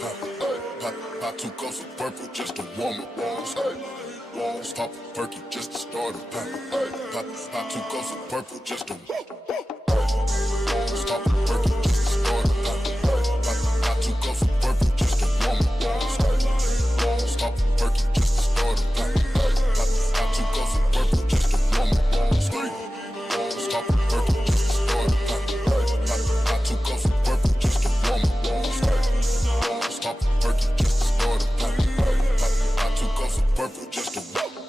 Pop 2 cups of purple just to warm up. Pop a perky just to start a pop 2 cups of purple just to pop a perky just to start a pop 2 cups of purple just to warm up. Pop a perky just to start a pop 2 cups of purple just to warm up. Pop a perky just to start a pop 2 cups of purple just to warm up. Pop a perky just to start a pop 2 cups of purple just to warm up.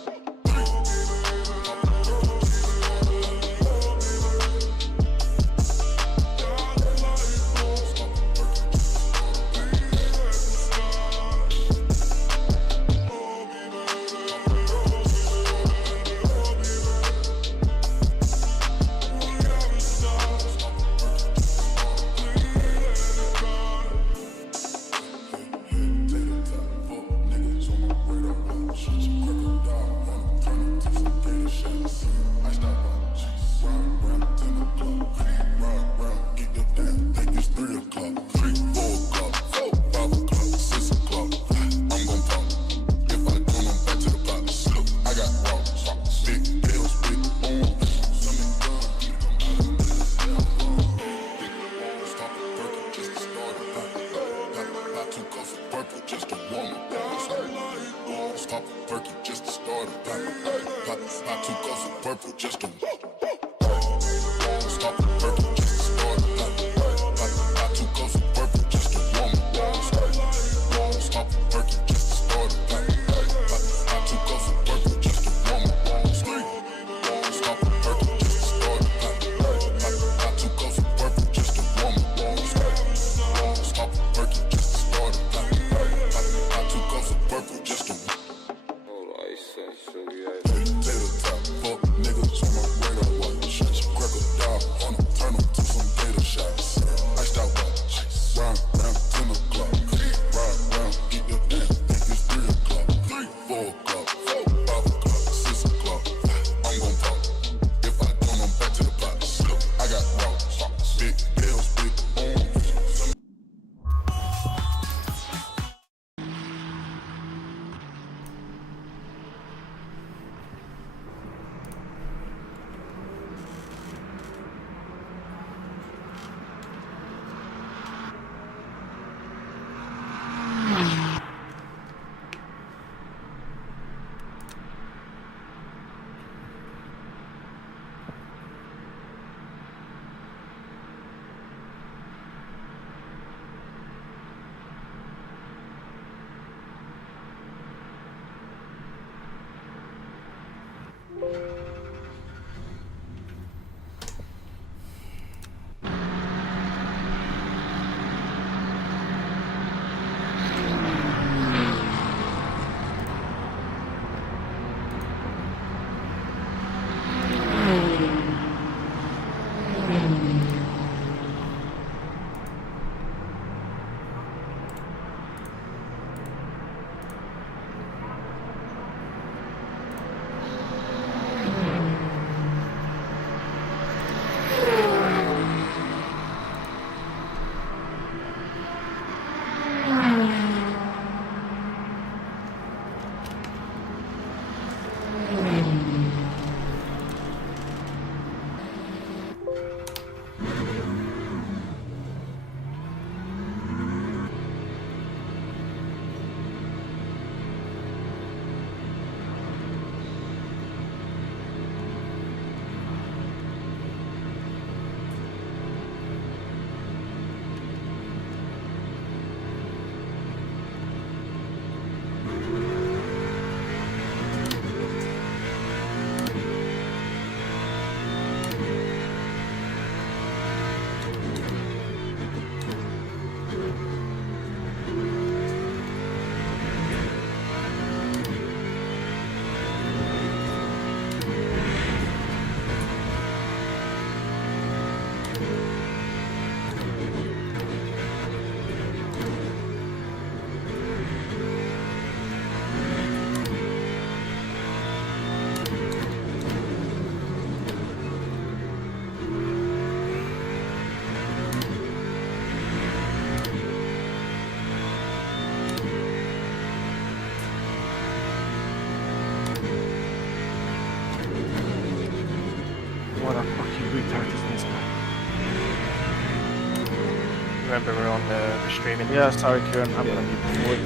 remember we're on the streaming. Yeah, sorry, Kieran. I'm gonna be forward.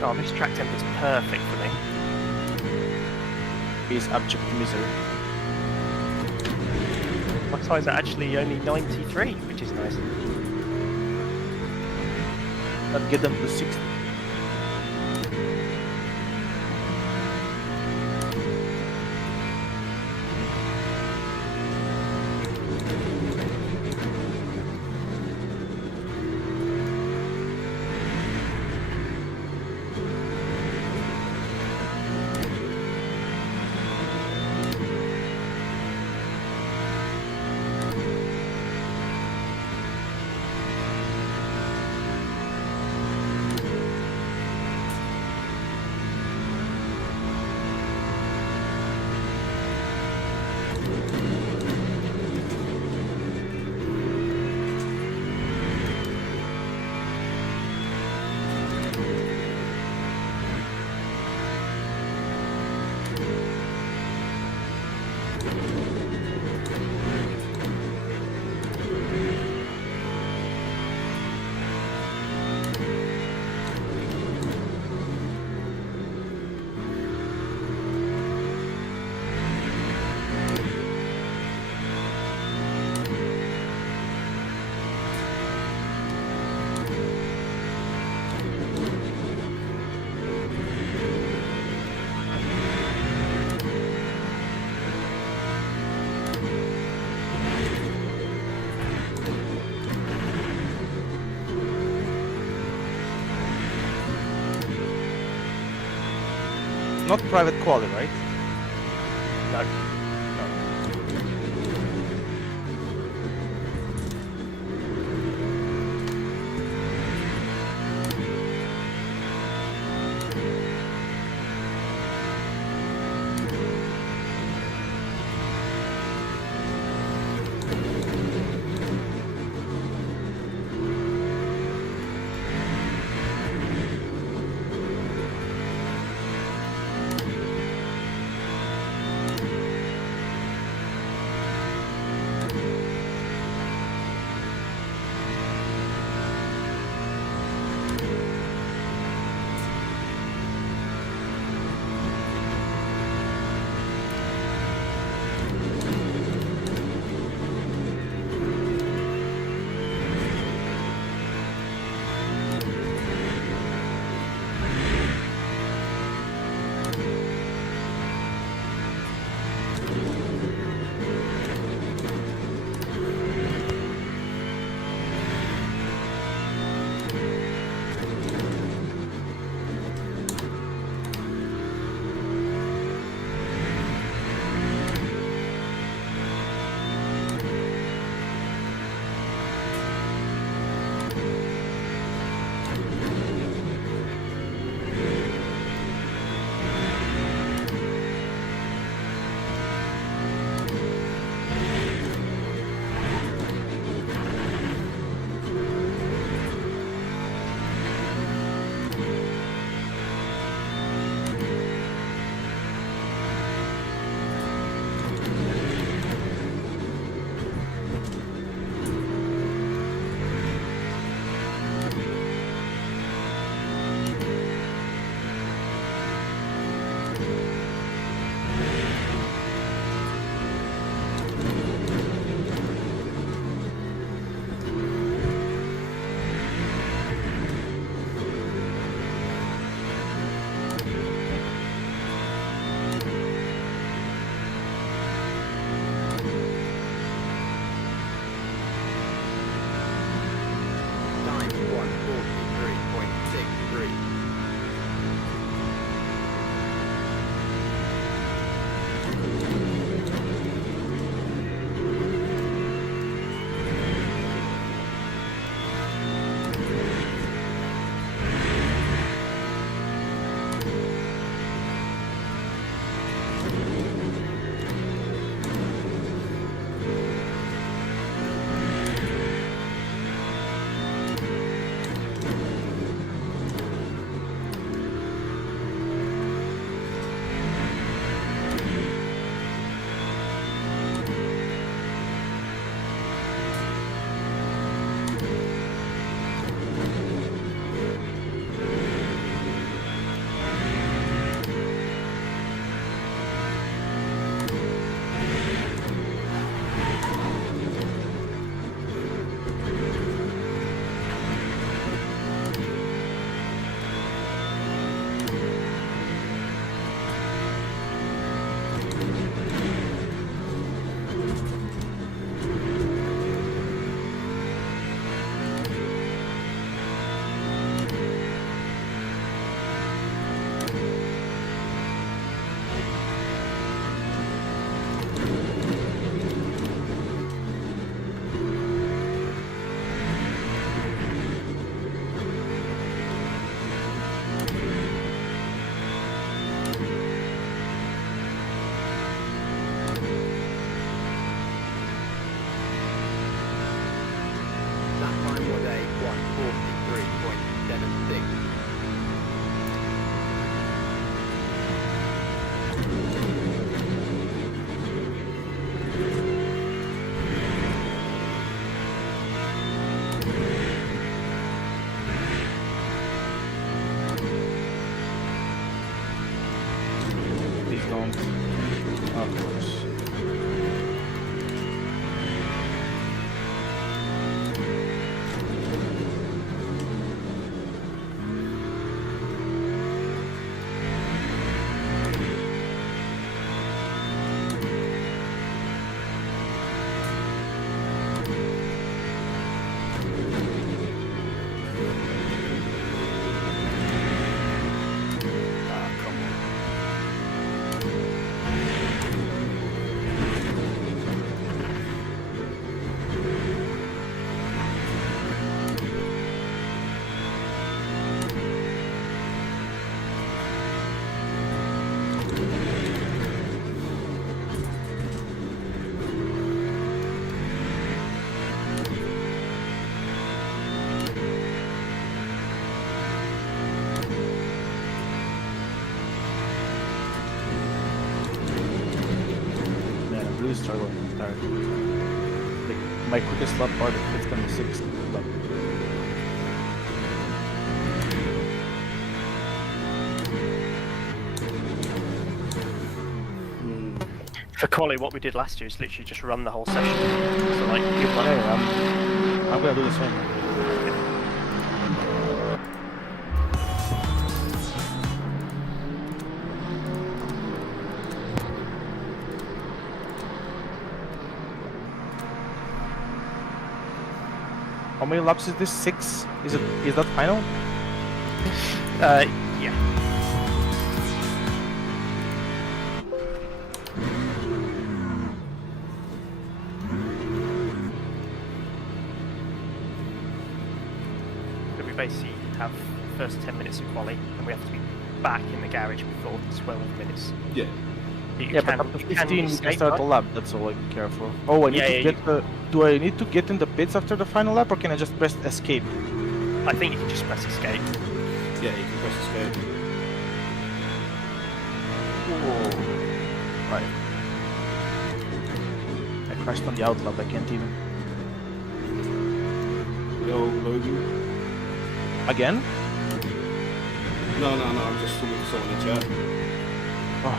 Oh, this track temp is perfect for me. Is abject misery. My tyres are actually only 93, which is nice. I'll get them to 60. Not private quality, right? No. really struggling. I'm tired. Like, my quickest lap part is gonna be 6 lap. For quali, what we did last year is literally just run the whole session. So like, good luck. Yeah, I'm gonna do the same. How many laps is this? 6? Is that final? Yeah. So we basically have first 10 minutes of quali, and we have to be back in the garage before 12 minutes. Yeah. Yeah, but after 15 we can start the lap. That's all I care for. Oh, I need to get the. Do I need to get in the pits after the final lap, or can I just press escape? I think you can just press escape. Yeah, you can press escape. Right. I crashed on the outlap. I can't even. Yo, Logan. Again? No, I'm just talking to someone in chat. Oh.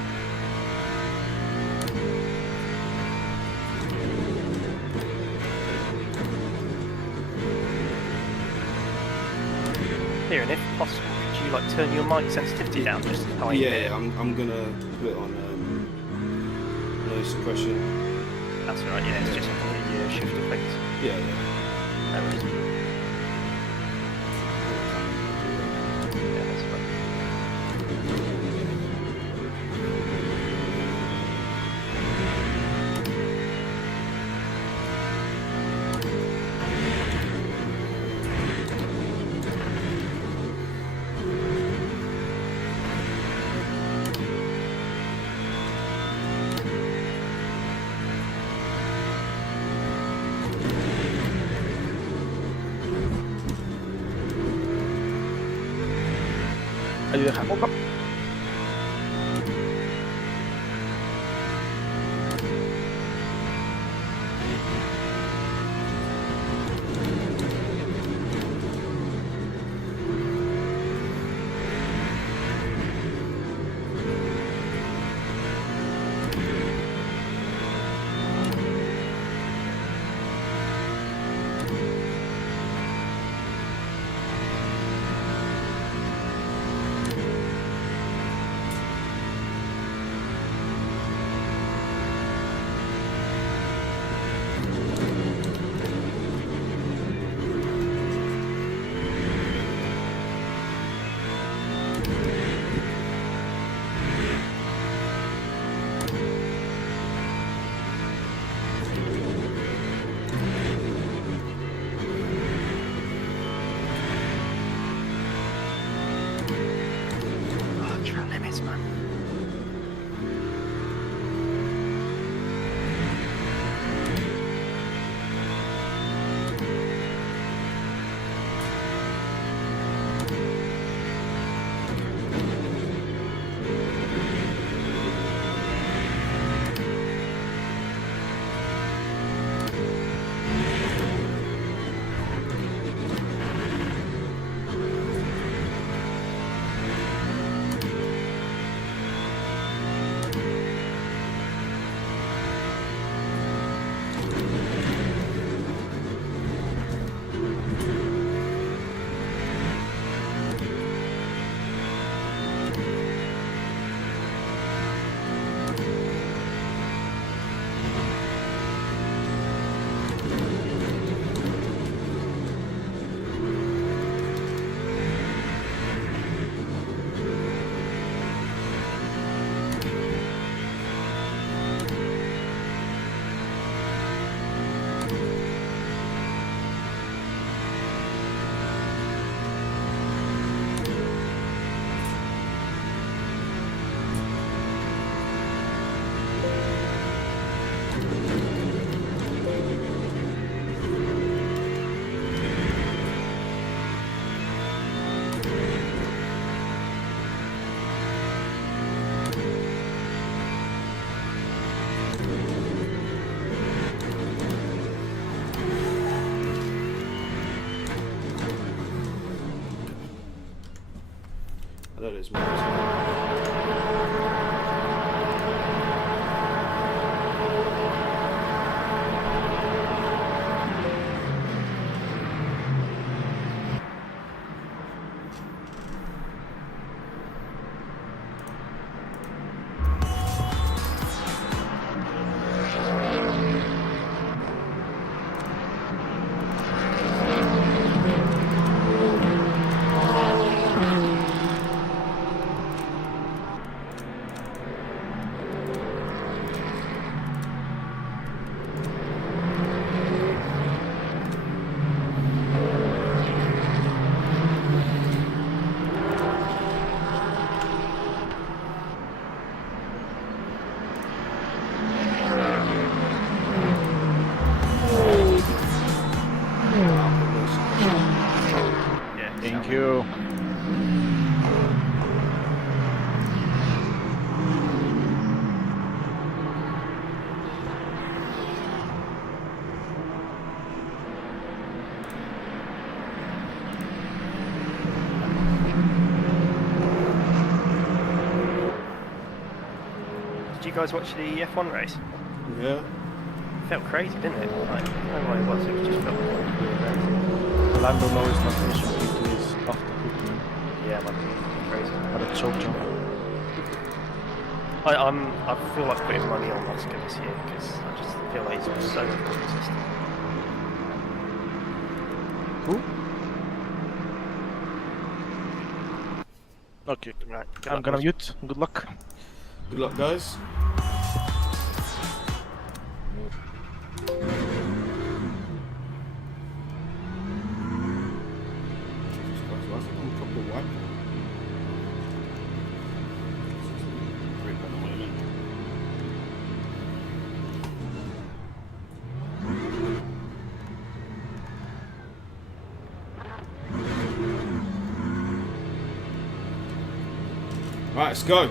Here, and if possible, could you like turn your mic sensitivity down just a tiny bit? Yeah, I'm gonna put it on noise suppression. That's alright, yeah, it's just the shift effect. Yeah. No worries. Yeah, that's fine. I did a handle cup. that is mine. Yeah. Thank so- you. Did you guys watch the F1 race? Yeah. It felt crazy, didn't it? Like, I don't know what it was. It was just felt crazy. The Lando Norris not finishing P2 is off the hook, man. Yeah, man, crazy. What a choke job. I feel like putting money on Oscar this year because I just feel like he's so inconsistent. Who? Okay, Right, good I'm luck, gonna boys. mute. Good luck. Good luck, guys. Right, let's go.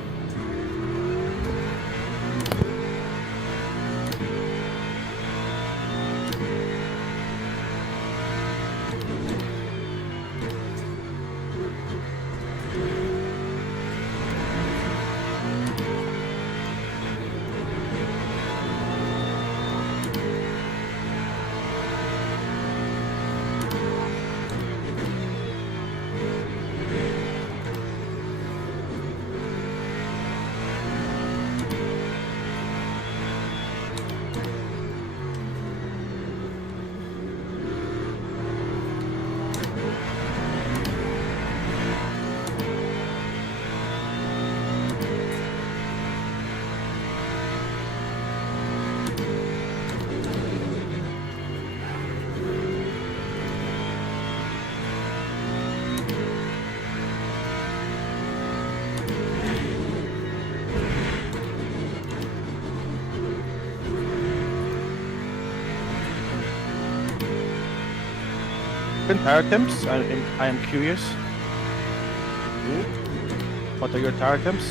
Tire temps? I am curious. What are your tire temps?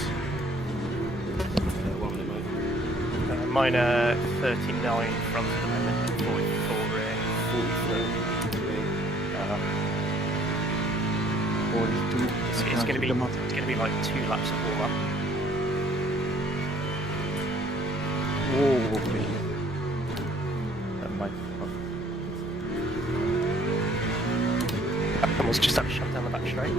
One minute, mate. Mine are 39 front at the moment and 44 rear. 42. It's going to be like 2 laps of warm up. Whoa, okay. That might. Almost just have to shut down the back straight.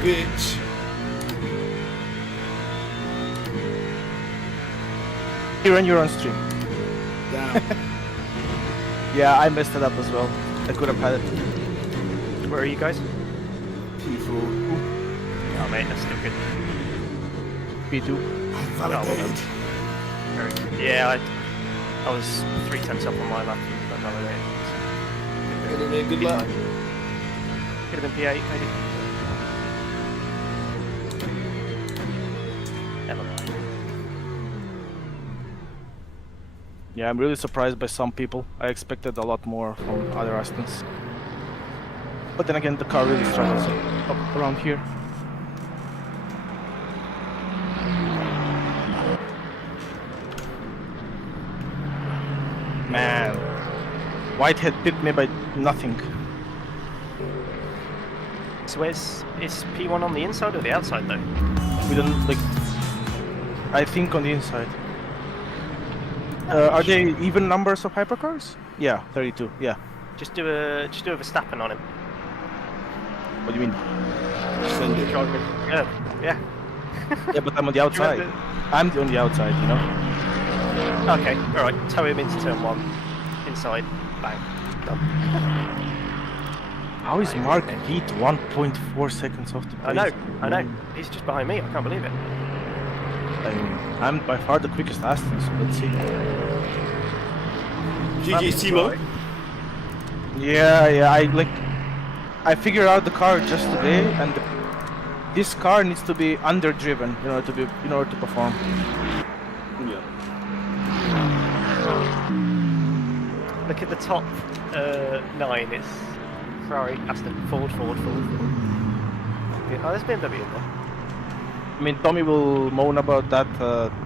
Bitch. Kieran, you're on stream. Damn. Yeah, I messed it up as well. I could have had it. Where are you guys? P4. Oh mate, that's still good. P2. Validated. Very good. Yeah, I was 3 tenths up on my lap and validated. Anyway, good luck. Could have been P8 maybe. Never mind. Yeah, I'm really surprised by some people. I expected a lot more from other Astons. But then again, the car really struggles up around here. Man, Whitehead beat me by nothing. So is P1 on the inside or the outside though? We don't like. I think on the inside. Are they even numbers of hypercars? Yeah, 32. Yeah. Just do a Verstappen on him. What do you mean? Send it. Yeah, yeah. Yeah, but I'm on the outside. I'm on the outside, you know. Okay, all right. Tow him into turn 1, inside, bang, done. How is Mark beat 1.4 seconds off the pace? I know. He's just behind me. I can't believe it. I mean, I'm by far the quickest Aston, so let's see. GG Timo. Yeah, I figured out the car just today, and this car needs to be underdriven in order to perform. Yeah. Look at the top 9. It's Ferrari, Aston, Ford. Yeah, oh, there's BMW in there. I mean, Tommy will moan about that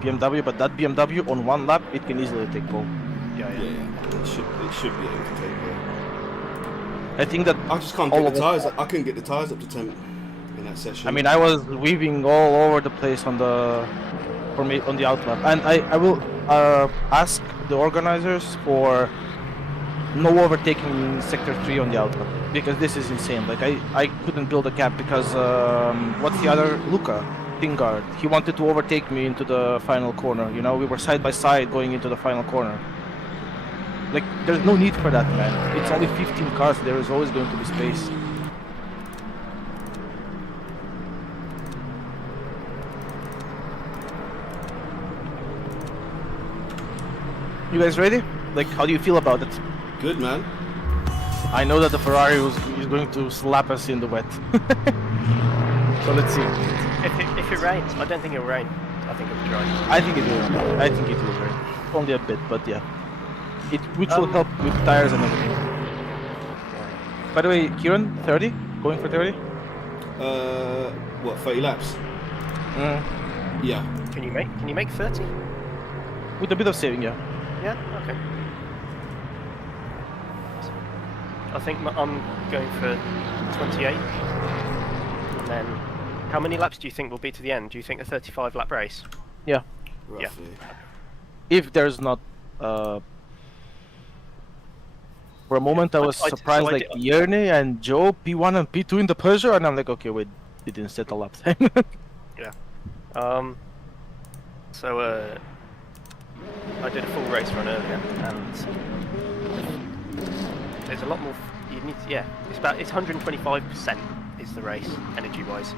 BMW, but that BMW on one lap, it can easily take pole. Yeah, Yeah, yeah. It should be able to take it. I think that I just can't all get of the us- tires. I couldn't get the tires up to temp in that session. I mean, I was weaving all over the place on the outlap, and I will ask the organizers for no overtaking in sector 3 on the outlap, because this is insane. Like I couldn't build a gap because what's the other Luca Pingard? He wanted to overtake me into the final corner. You know, we were side by side going into the final corner. Like, there's no need for that, man. It's only 15 cars. There is always going to be space. You guys ready? Like, how do you feel about it? Good, man. I know that the Ferrari is going to slap us in the wet. So let's see. If it rains, I don't think it'll rain. I think it'll dry. I think it will. I think it will rain. Only a bit, but yeah. Which will help with tires and everything. By the way, Kieran, 30? Going for 30? What, 30 laps? Yeah. Can you make 30? With a bit of saving, yeah. Yeah. Okay. I think I'm going for 28. And then, how many laps do you think will be to the end? Do you think a 35 lap race? Yeah. Roughly. If there's not for a moment I was surprised, like Yerne and Joe P1 and P2 in the Peugeot, and I'm like, okay, wait, they didn't set a lap time. Yeah. So I did a full race run earlier, and there's a lot more. You need to, yeah. It's 125% is the race energy wise.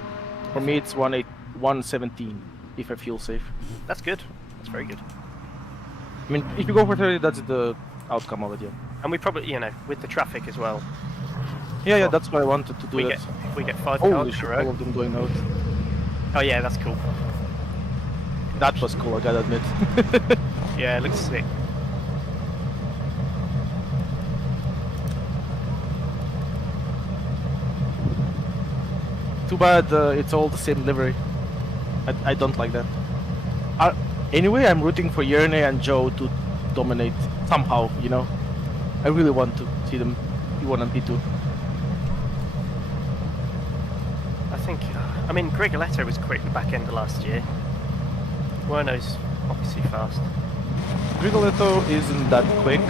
For me, it's 117 if I feel safe. That's good. That's very good. I mean, if you go for 30, that's the outcome of it, yeah. And we probably, you know, with the traffic as well. Yeah, yeah, that's why I wanted to do that. We get 5 Holy cars shit, in a all row. of them going out. Oh yeah, that's cool. That was cool, I gotta admit. Yeah, it looks sick. Too bad it's all the same livery. I don't like that. Anyway, I'm rooting for Yerne and Joe to dominate somehow, you know. I really want to see them P1 and P2. I think, I mean, Grigoletto was quick the back end of last year. Werno's obviously fast. Grigoletto isn't that quick.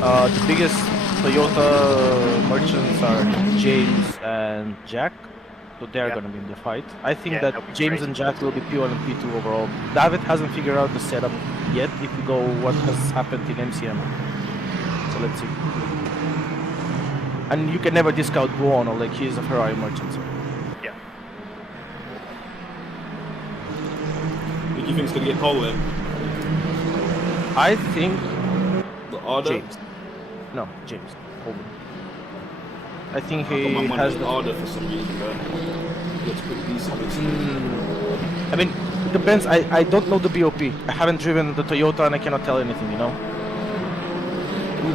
The biggest Toyota merchants are James and Jack, so they're gonna be in the fight. I think that James and Jack will be P1 and P2 overall. David hasn't figured out the setup yet if you go what has happened in MCM. So let's see. And you can never discount Buono, like he's a Ferrari merchant. So. Yeah. Who do you think's gonna get pole then? I think The Arda? James. No, James. Hold on. I think I got he my money has on the. Arda for some reason, bro. Looks pretty decent. I mean, it depends. I don't know the BOP. I haven't driven the Toyota and I cannot tell anything, you know?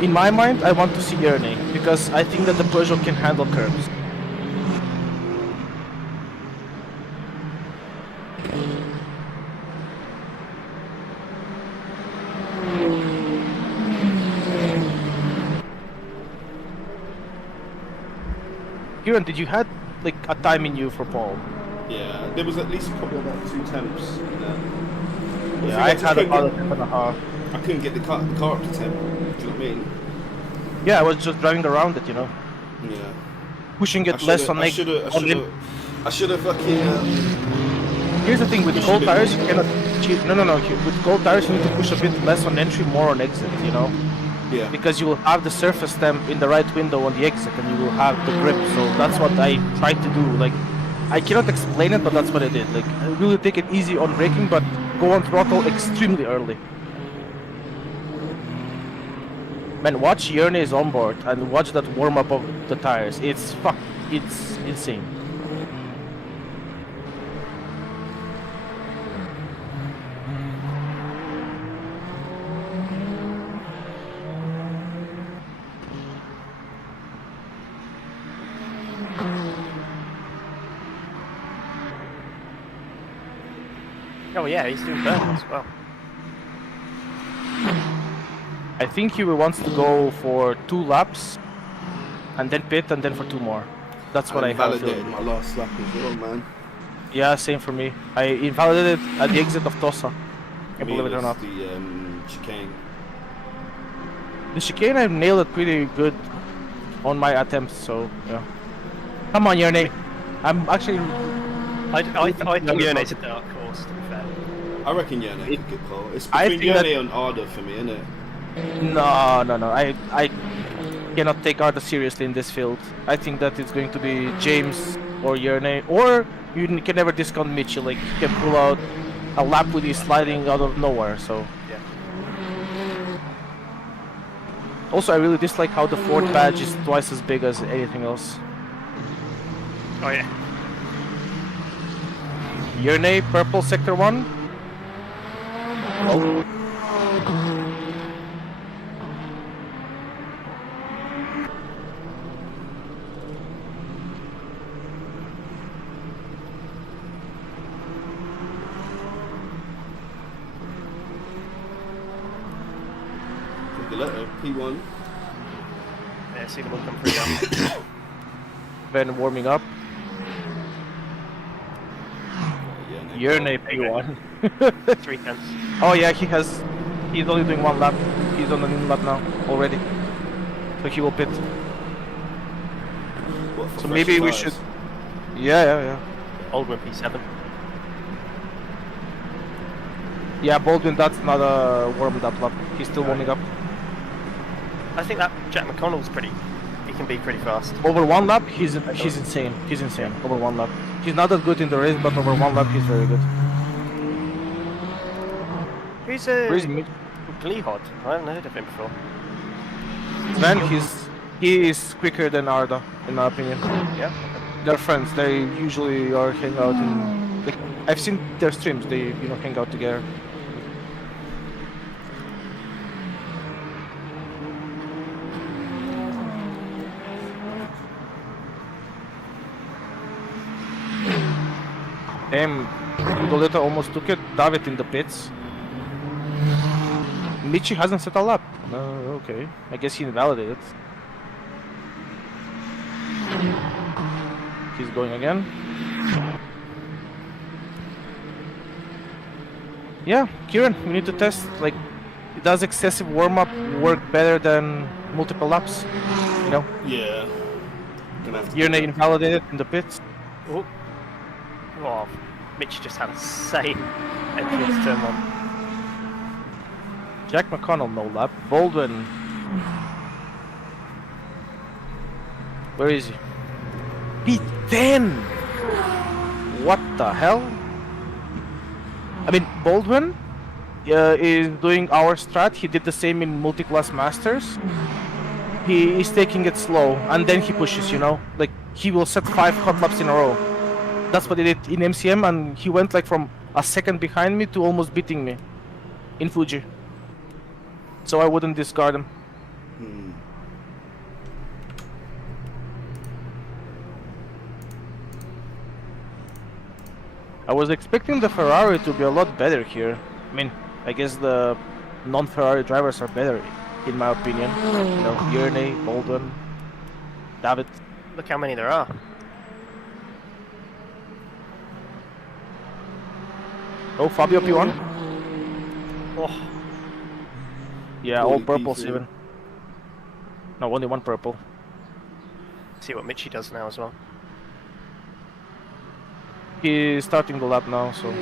In my mind, I want to see Yerne because I think that the Peugeot can handle curves. Kieran, did you had like a time in you for Paul? Yeah, there was at least probably about 2 temps. Yeah, I had about a temp and a half. I couldn't get the car up to temp. Do you know what I mean? Yeah, I was just driving around it, you know, Yeah. pushing it less on I should have fucking. Here's the thing, with cold tires you cannot cheat. No. With cold tires you need to push a bit less on entry, more on exit, you know? Yeah. Because you will have the surface temp in the right window on the exit and you will have the grip, so that's what I tried to do. Like, I cannot explain it, but that's what I did. Like, I really take it easy on braking, but go on throttle extremely early. Man, watch Yerne's onboard and watch that warm-up of the tires. It's insane. Oh yeah, he's doing burn as well. I think he wants to go for 2 laps, and then pit, and then for 2 more. That's what I have. Validated my last lap as well, man. Yeah, same for me. I invalidated at the exit of Tosa. I believe it or not. The chicane. The chicane I nailed it pretty good on my attempts, so yeah. Come on, Yerne. I'm actually. I think Yone's a dark horse, to be fair. I reckon Yone could get pole. It's I between think Yone and Arda for me, isn't it? No. I cannot take Arda seriously in this field. I think that it's going to be James or Yerne, or you can never discount Mitchell. Like, he can pull out a lap with his sliding out of nowhere. So Yeah. also, I really dislike how the Ford badge is twice as big as anything else. Oh yeah. Yerne, purple sector 1. Oh. The letter P1. Yeah, see them all come through now. Ben warming up. Yerne P1. 3/10. Oh yeah, he's only doing 1 lap. He's on an in lap now already. So he will pit. What, for So fresh maybe we tyres? should. Yeah. Oldman P7. Yeah, Baldwin, that's not a warmed up lap. He's still warming up. I think that Jack McConnell's he can be pretty fast. Over 1 lap, he's insane. He's insane. Over 1 lap. He's not that good in the race, but over 1 lap, he's very good. Who's Where's me? Glehod? I haven't heard of him before. Man, he is quicker than Arda, in my opinion. Yeah. They're friends. They usually are hang out in. Like, I've seen their streams. They hang out together. Damn, Doleta almost took it. David in the pits. Michi hasn't set a lap. Okay. I guess he invalidated. He's going again. Yeah, Kieran, we need to test. Like, does excessive warm-up work better than multiple laps? You know? Yeah. Gonna have to You're do that. invalidated in the pits. Oh. Oh, Mitch just had insane entrance turn 1. Jack McConnell, no lap. Baldwin. Where is he? P10! What the hell? I mean, Baldwin is doing our strat. He did the same in multi-class masters. He is taking it slow, and then he pushes, Like, he will set 5 hot laps in a row. That's what he did in MCM, and he went like from a second behind me to almost beating me in Fuji. So I wouldn't discard him. I was expecting the Ferrari to be a lot better here. I mean, I guess the non-Ferrari drivers are better, in my opinion. Yerne, Baldwin, David. Look how many there are. Oh, Fabio P1? Oh, Yeah, all Holy purples P3. even. No, only 1 purple. see what Mitchie does now as well. He's starting the lap now, so...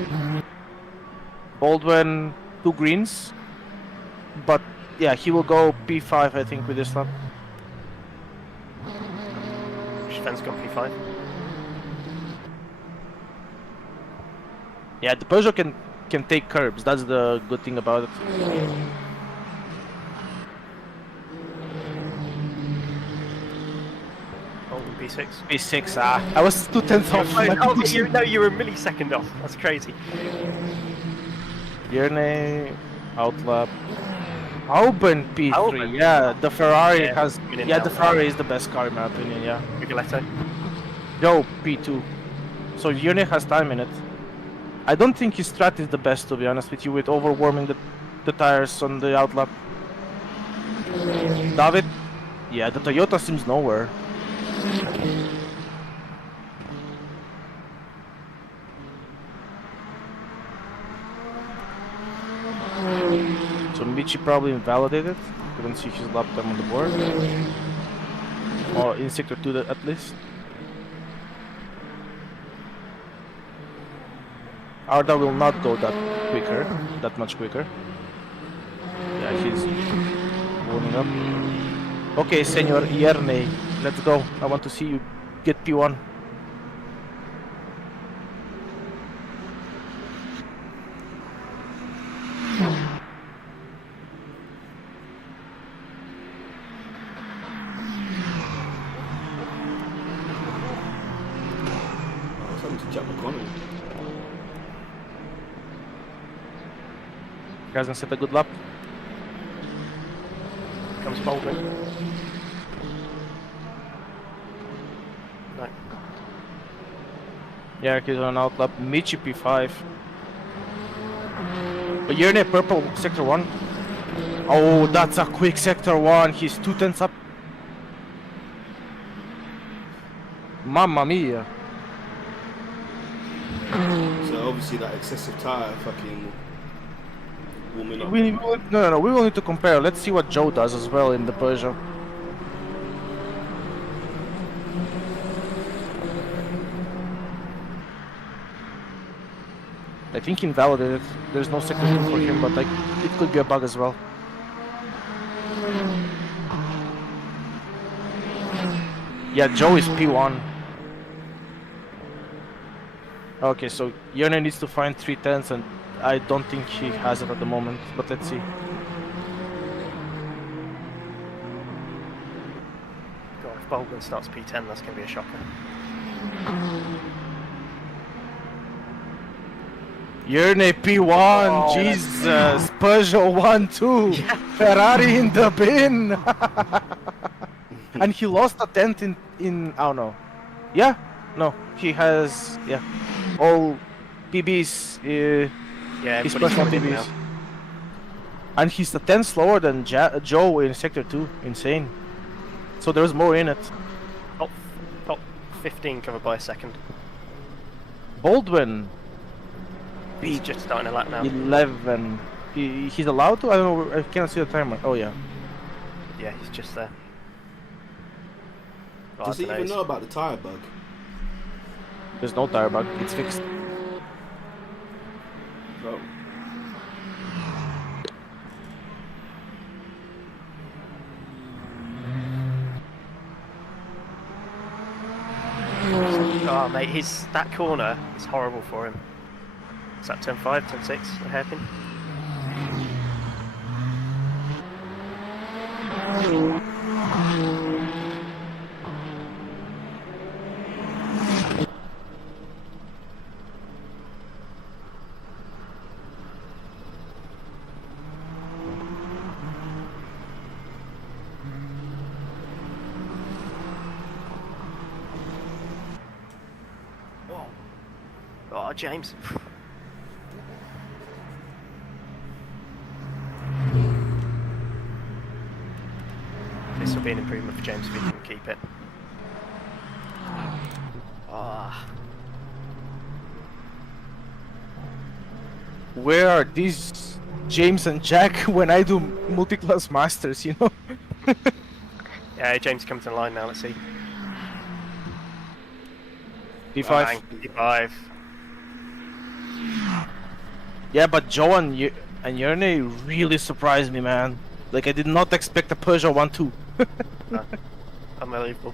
Baldwin, 2 greens. But, yeah, he will go P5, I think, with this lap. Fence gone P5. Yeah, the Peugeot can take curbs, that's the good thing about it. Oldman P6. P6, I was 2/10 off. No, you were a millisecond off. That's crazy. Yerne, outlap. Auburn P3, Auburn. yeah, the Ferrari Yeah, has... winning Yeah, now. the Ferrari is the best car in my opinion, yeah. Rigoletto. Joe, P2. So Yerne has time in it. I don't think his strat is the best, to be honest with you, with overwarming the tires on the outlap. David? Yeah, the Toyota seems nowhere. So Michi probably invalidated. Couldn't see his lap time on the board. Or in sector 2 at least. Arda will not go that much quicker. Yeah, he's warming up. Okay, Senor Ierne, let's go. I want to see you get P1. Something to Jack McConnell. Hasn't set a good lap. Comes Baldwin. No. Yeah, he's on outlap. Michi P5. But you're in a purple sector 1. Oh, that's a quick sector 1. He's 2/10 up. Mamma mia. So obviously that excessive tyre fucking warming up. No. We will need to compare. Let's see what Joe does as well in the Peugeot. I think invalidated. There's no sector 2 for him, but it could be a bug as well. Yeah, Joe is P1. Okay, so Yerne needs to find 3/10s, and I don't think he has it at the moment, but let's see. God, if Baldwin starts P10, that's going to be a shocker. Yerne P1, Oh, Jesus, Peugeot 1-2, Ferrari in the bin. And he lost a 10th in I don't know. Yeah, no, he has all PBs. Yeah, His everybody's personal got it PBs. now. And he's a 10 slower than Joe in sector 2. Insane. So there's more in it. Top 15 covered by a second. Baldwin, He's just starting a lap now. 11. He's allowed to? I don't know. I cannot see the timer. Oh yeah. Yeah, he's just there. Oh, Does I he dunno, even he's- know about the tyre bug? There's no tire bug. It's fixed. Oh. Oh mate, that corner is horrible for him. Is that turn 5, turn 6, a hairpin? Oh, James. This will be an improvement for James if he can keep it. Ah, Where are these James and Jack when I do multi-class masters, you know? yeah, James comes in line now, let's see. P5. Bang, P5. Yeah, but Joe and Yerne really surprised me, man. Like, I did not expect a Peugeot 1-2. No. Unbelievable.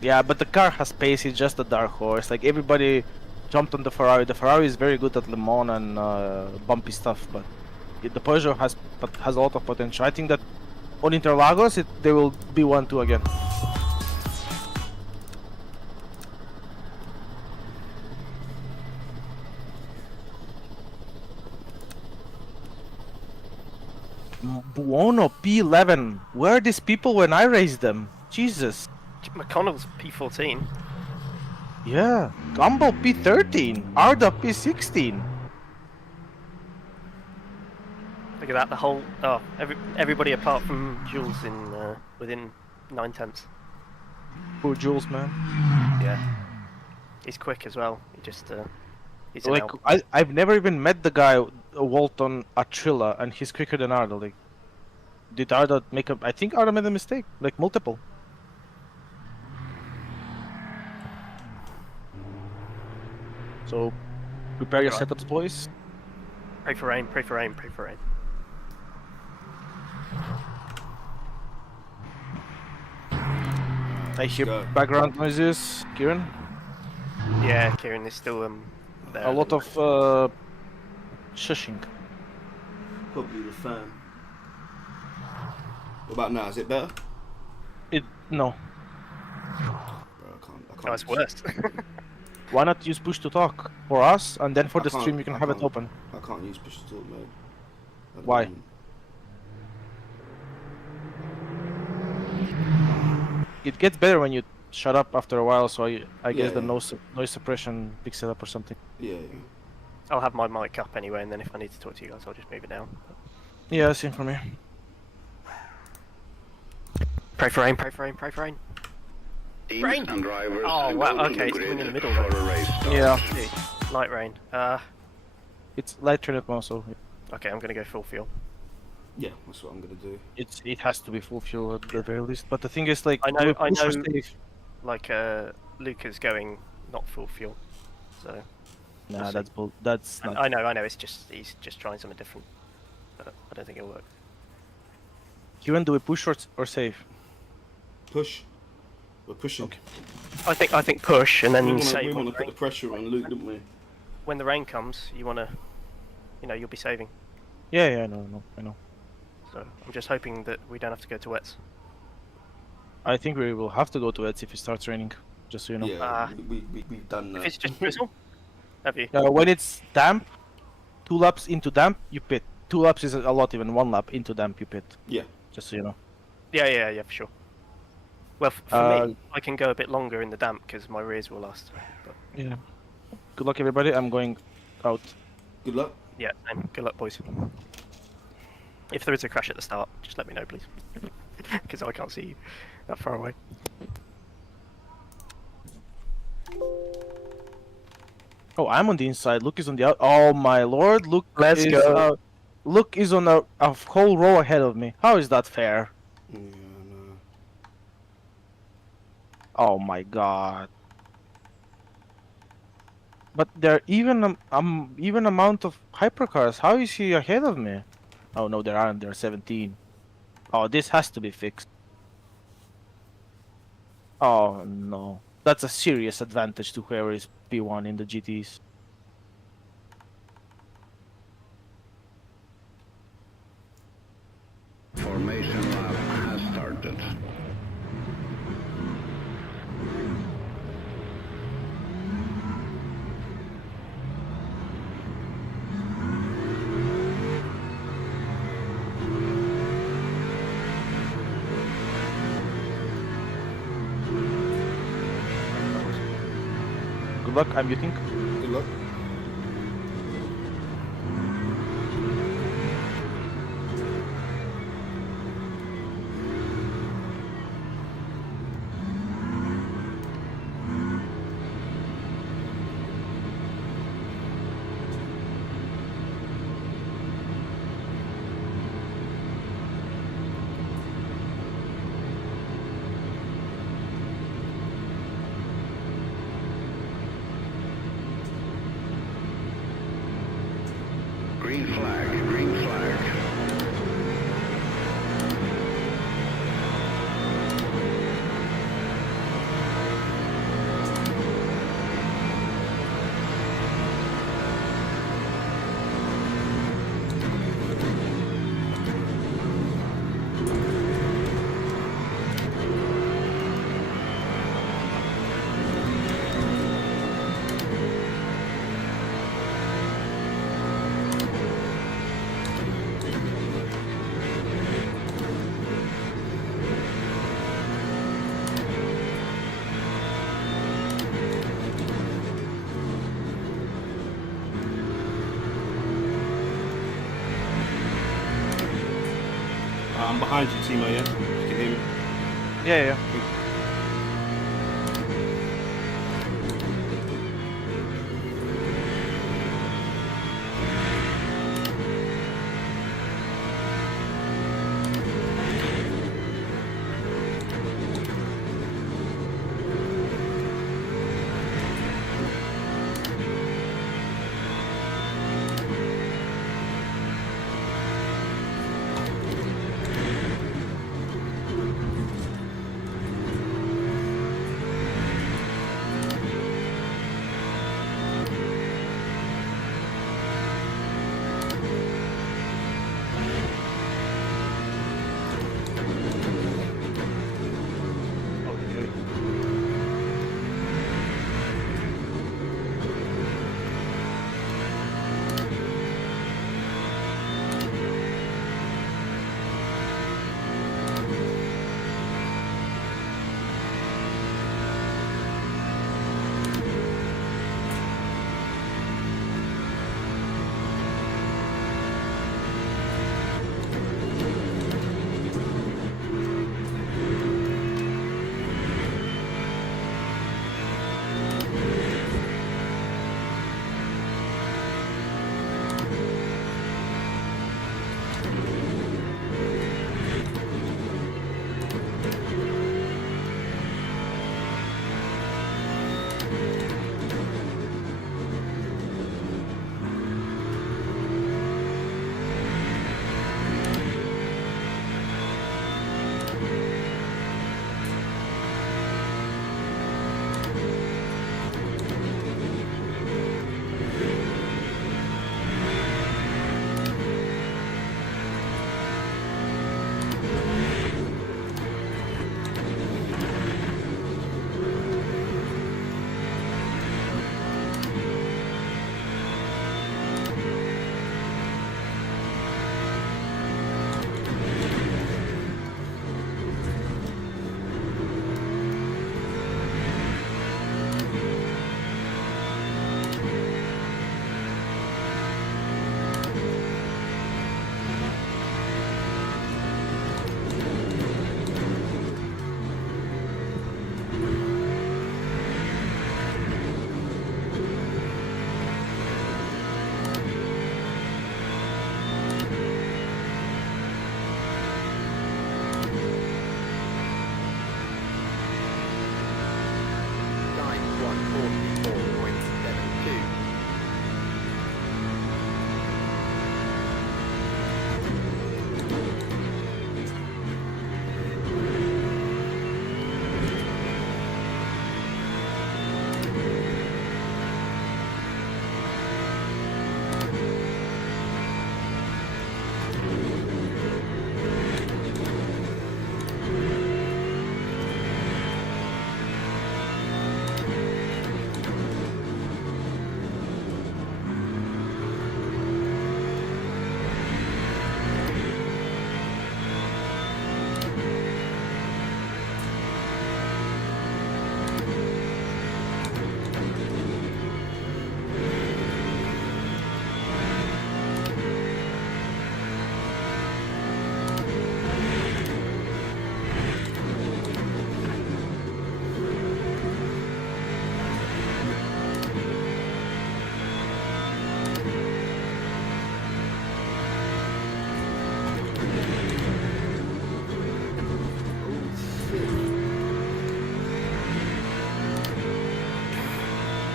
Yeah, but the car has pace, it's just a dark horse. Like, everybody jumped on the Ferrari. The Ferrari is very good at Le Mans and bumpy stuff, but the Peugeot has a lot of potential. I think that on Interlagos, they will be 1-2 again. Buono P11. Where are these people when I raised them? Jesus. McConnell's P14. Yeah, Gumball P13, Arda P16. Look at that, the whole... Oh, everybody apart from Jules in within 9/10. Poor Jules, man. Yeah. He's quick as well. He just... he's an Like, elk. I've never even met the guy, Walton Achilla, and he's quicker than Arda. Like, did Arda make a... I think Arda made a mistake, like multiple. So, prepare your Right. setups, boys. Pray for rain, pray for rain, pray for rain. I hear go. background noises, Kieran. Yeah, Kieran is still there. A lot of shushing. Probably the fan. What about now? Is it better? No. Bro, I can't. Oh, it's worse. Why not use push to talk for us, and then for I the can't- stream you can I have it can't. open. I can't use push to talk mode. At the Why? moment. It gets better when you shut up after a while, so I guess the Yeah. noise suppression picks it up or something. Yeah. I'll have my mic up anyway, and then if I need to talk to you guys, I'll just move it down. Yeah, same for me. Pray for rain, pray for rain, pray for rain. Rain! And drivers Oh, wow, go to okay, the it's grid coming in the middle for then. a race start. Yeah, Gee, light rain. it's light trinit now, so Okay, I'm gonna go full fuel. Yeah, that's what I'm gonna do. it has to be full fuel at the very least. But the thing is, like, I know- with I push or know- save- Like, Luca's going not full fuel, so... Nah, see. that's bull. That's not. I know, it's just, he's just trying something different. But I don't think it'll work. Kieran, do we push or save? Push. We're pushing. Okay. I think push, and then We save want when to put the pressure on Luke, didn't we? when the rain comes, you wanna... You know, you'll be saving. Yeah, I know. So, I'm just hoping that we don't have to go to wets. I think we will have to go to Eds if it starts raining. Just so you know. Yeah, we've done If that. it's just drizzle? Have you? When it's damp, 2 laps into damp, you pit. 2 laps is a lot, even 1 lap into damp, you pit. Yeah. Just so you know. Yeah, for sure. Well, for me, I can go a bit longer in the damp because my rears will last. But Yeah. Good luck, everybody. I'm going out. Good luck. yeah, same. Good luck, boys. If there is a crash at the start, just let me know, please. Because I can't see you that far away. Oh, I'm on the inside. Luke is on the out. Oh my lord, Luke Let's is, go. Luke is on a whole row ahead of me. How is that fair? Yeah, no. Oh my god. But there are even even amount of hypercars. How is he ahead of me? Oh no, there aren't. There are 17. Oh, this has to be fixed. Oh no, that's a serious advantage to whoever is P1 in the GTs. Formation lap has started. Good luck. I'm muting. Good luck. I'm behind you, Timo, yeah? You can hear me? Yeah, yeah.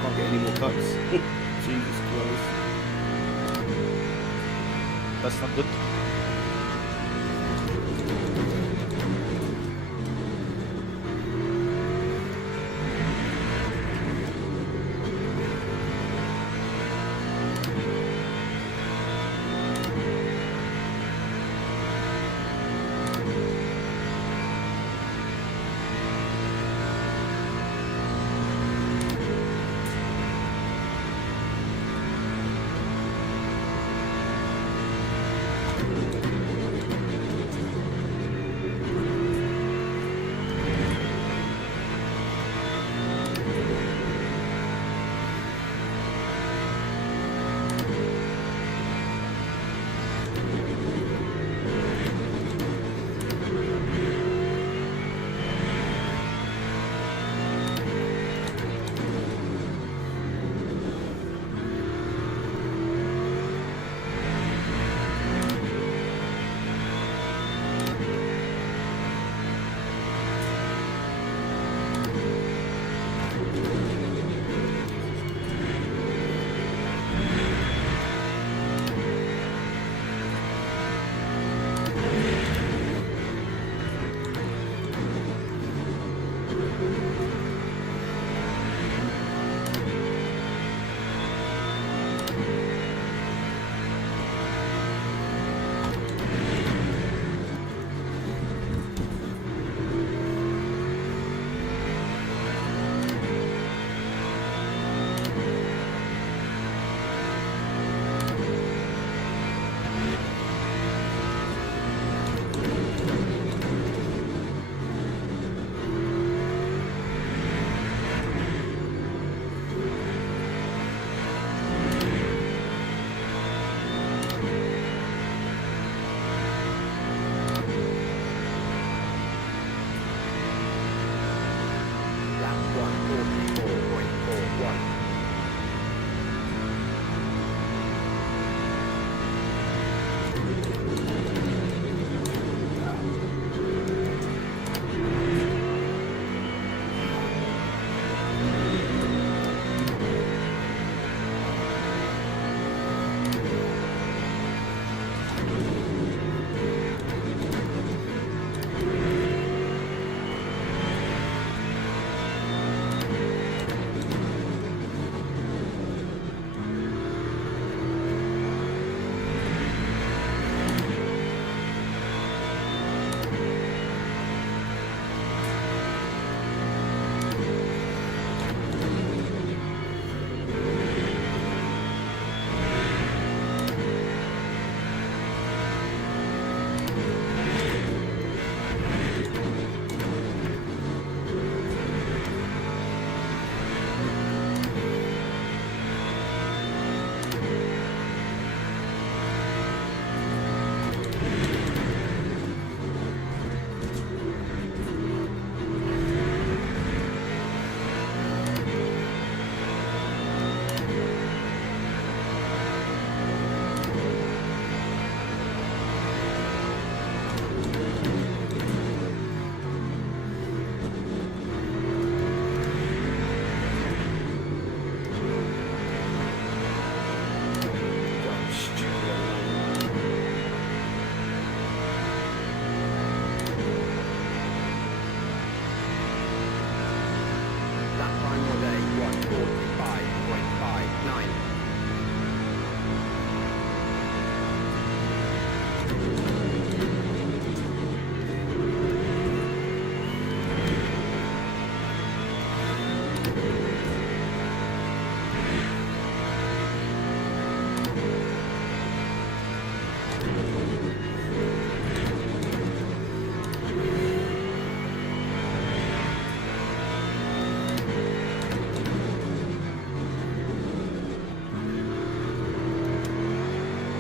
Can't get any more cuts. Jesus Christ. That's not good.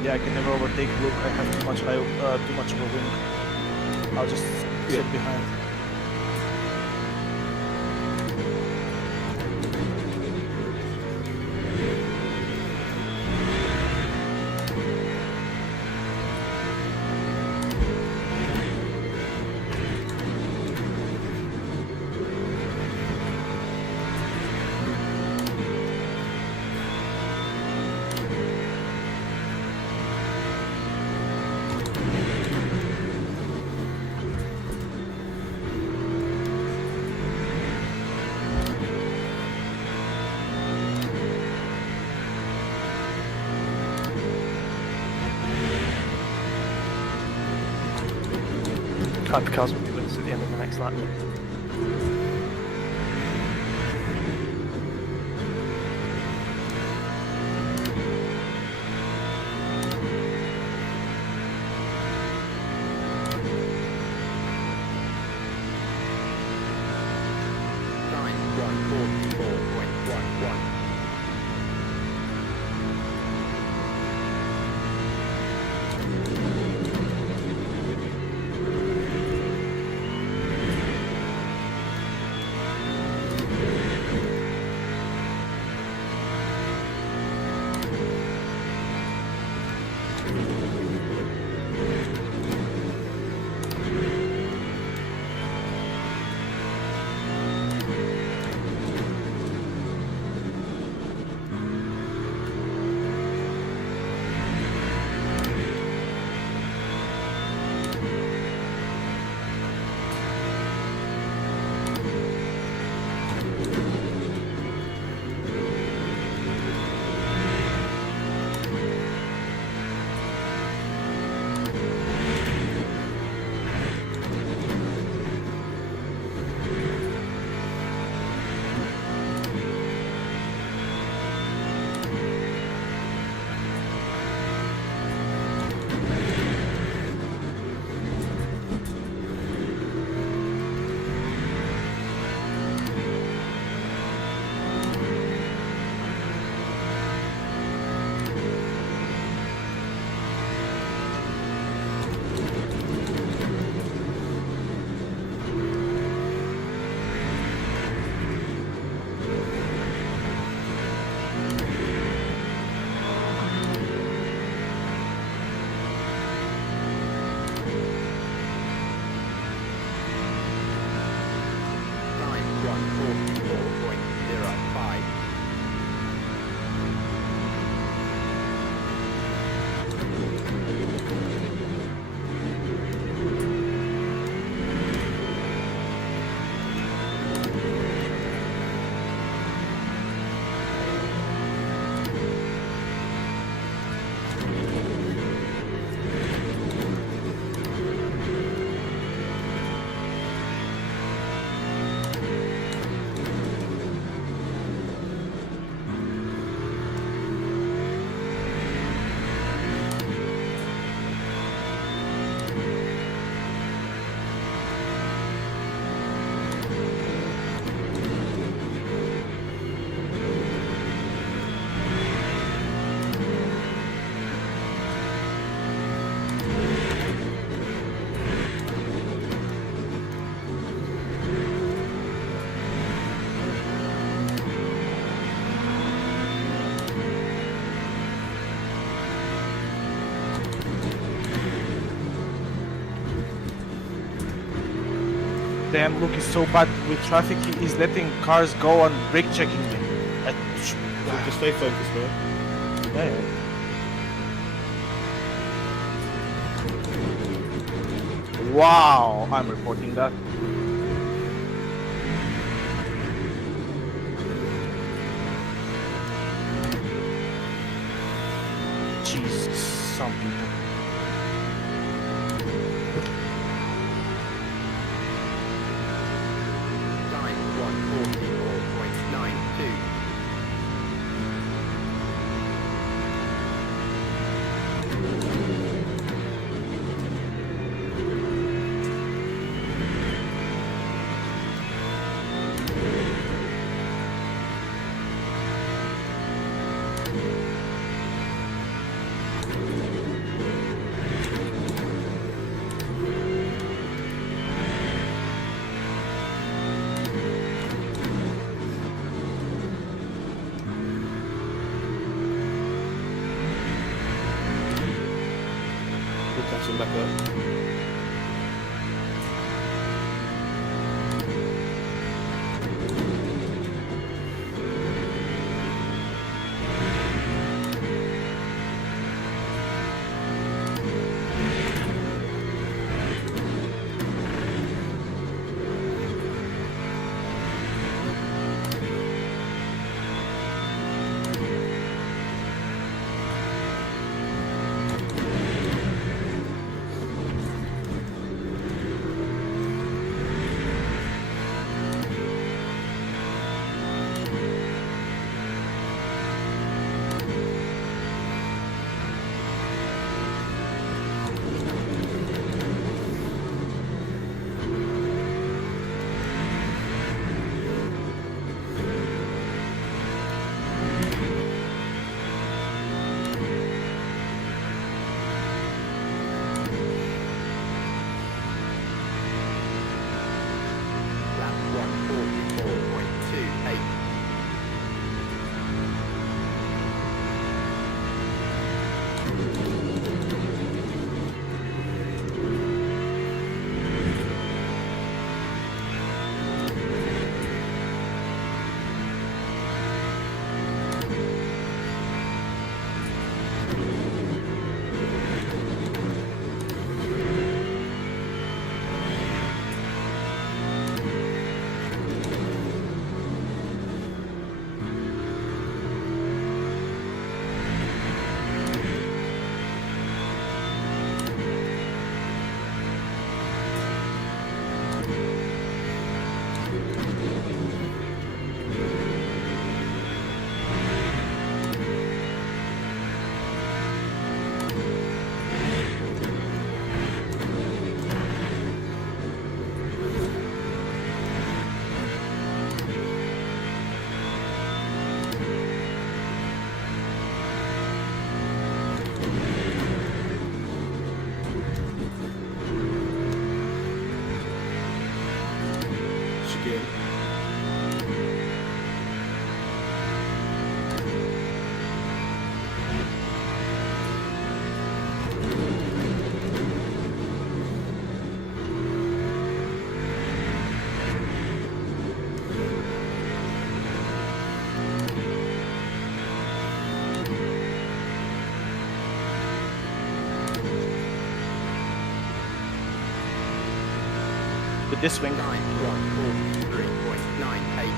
Yeah, I can never overtake. Look, I have too much of a wing. I'll just sit behind. Hypercars will be with us at the end of the next lap. Damn, Luke is so bad with traffic. He is letting cars go on brake checking me. So just stay focused, bro. Yeah. Wow, I'm reporting that. Jesus, some people. Coming back up. With this wing. 9.3.98.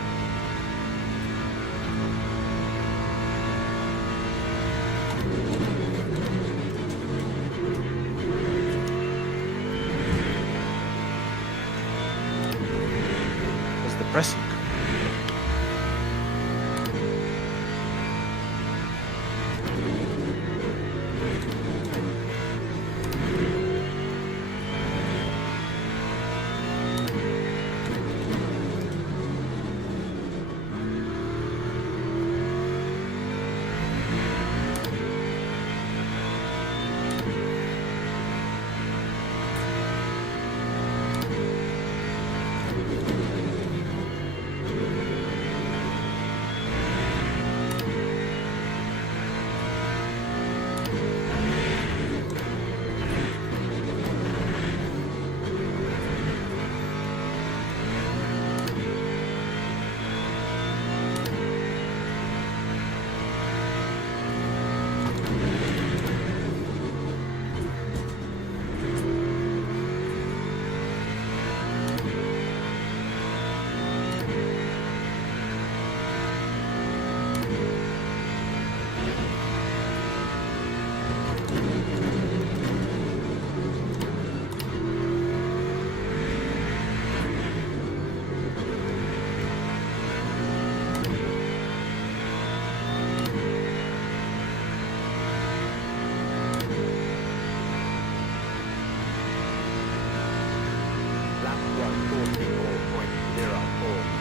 That's depressing. Lap 144.04.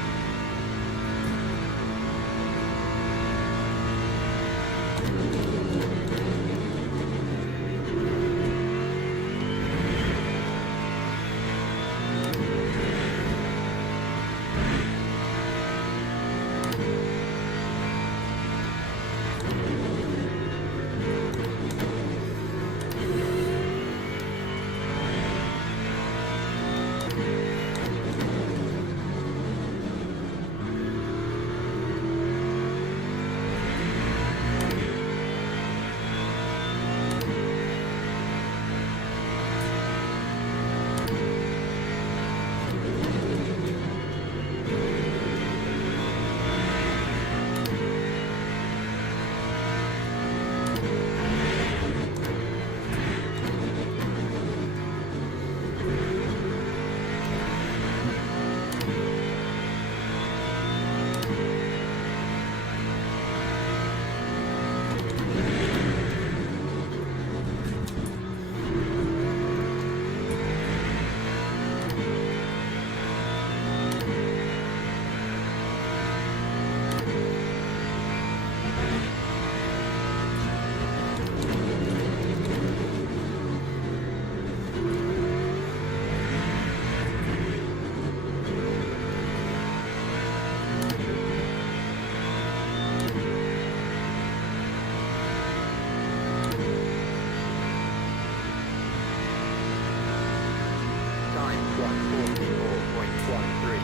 144.13.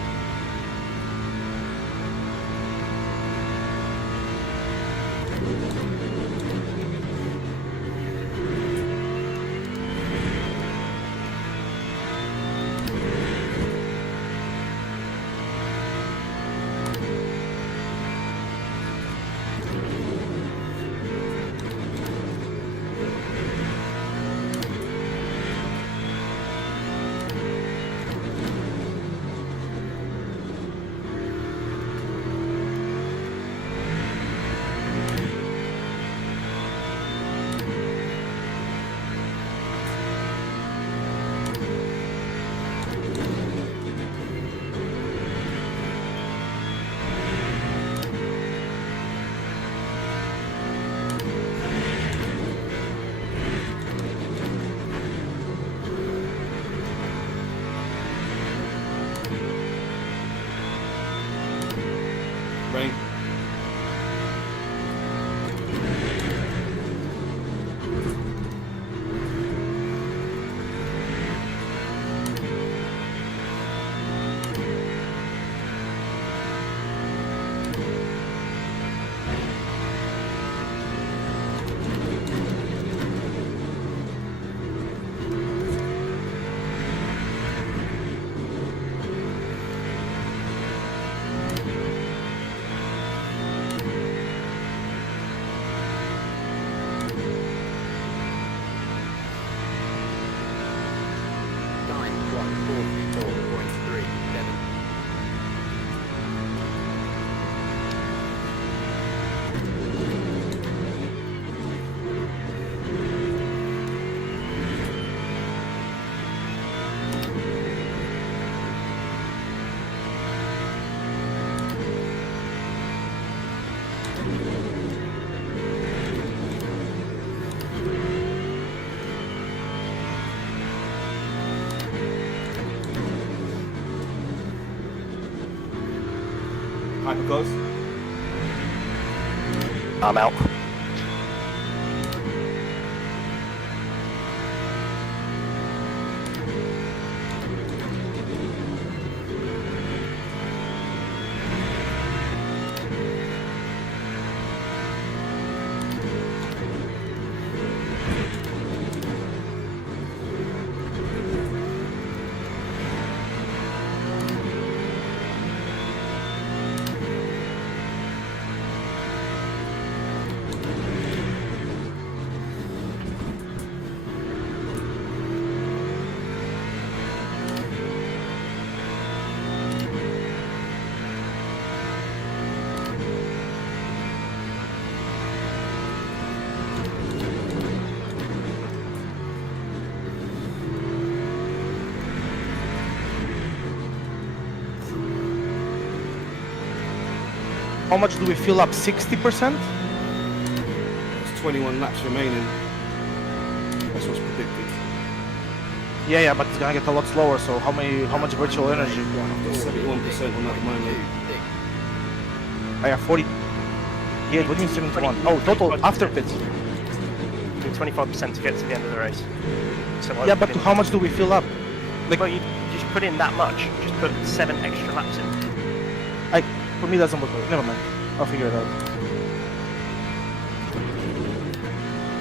Rain. Time 144.37. Hyper close. I'm out. How much do we fill up? 60%? There's 21 laps remaining. That's what's predicted. Yeah, but it's gonna get a lot slower. So how much virtual energy? Got 71% on that at the moment. I have 40. Yeah, what do you mean 71? Oh, total after pits. 25% to get to the end of the race. So I Yeah, would but put in- how much do we fill up? Well, you just put in that much. Just put 7 extra laps in. For me, doesn't look good. Never mind. I'll figure it out.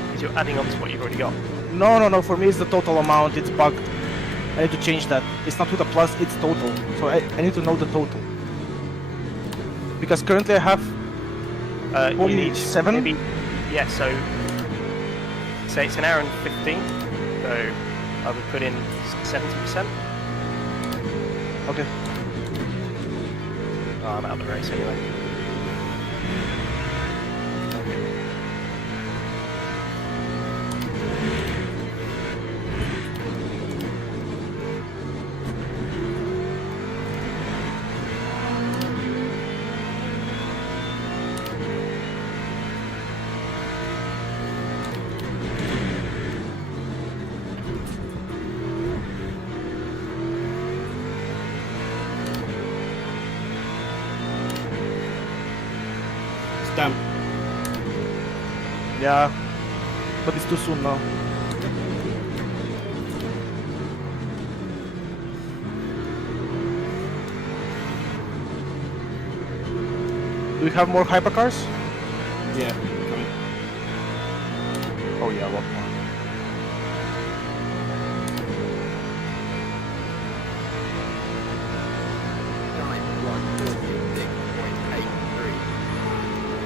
Because you're adding on to what you've already got. No. For me, it's the total amount. It's bugged. I need to change that. It's not with a plus. It's total. So I need to know the total. Because currently I have You need 47? maybe, yeah, so say it's an hour and 15. So I would put in 70%. Okay. Oh, I'm out of the race anyway. Damn. Yeah. But it's too soon now. Do we have more hypercars? Yeah, coming. Oh yeah, a lot more. Time 146.83.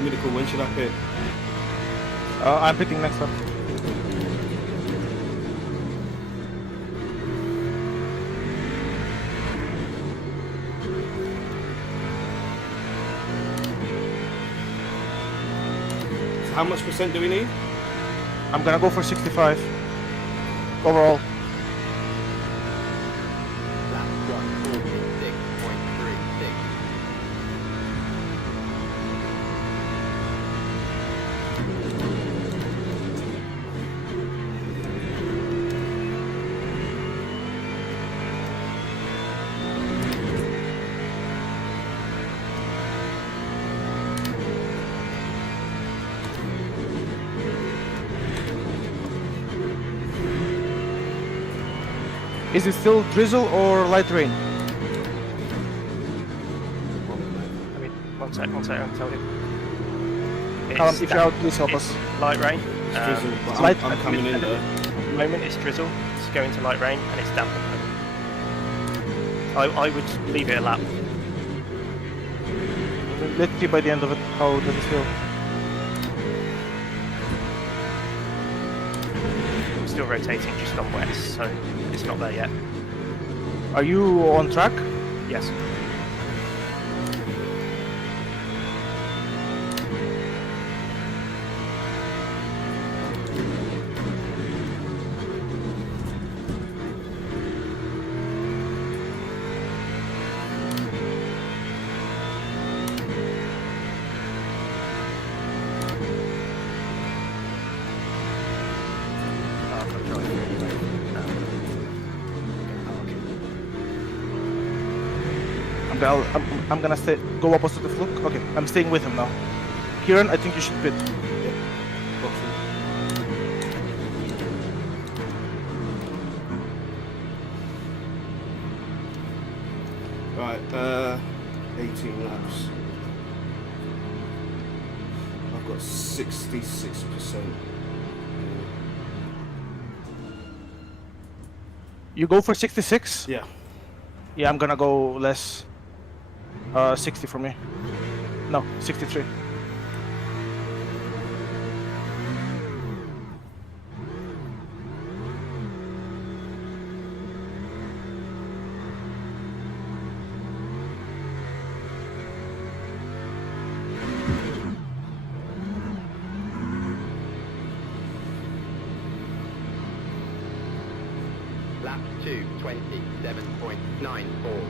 Medical, when should I pit? I'm pitting next up. So how much percent do we need? I'm gonna go for 65 overall. Lap 146.36. Is it still drizzle or light rain? I mean, one sec, I'll tell you. Callum, if you're out, please help it's us. light rain. It's drizzle, but light- I'm coming in there. At the moment it's drizzle, it's going to light rain, and it's damp at the moment. I would leave it a lap. Let's see by the end of it how does it feel. I'm still rotating just on west, so it's not there yet. Are you on track? Yes. I'm gonna stay, go opposite the Fluke. Okay, I'm staying with him now. Kieran, I think you should pit. Right, 18 laps. I've got 66%. You go for 66? Yeah. Yeah, I'm gonna go less. 60 for me. No, 63. Lap 2, 27.94.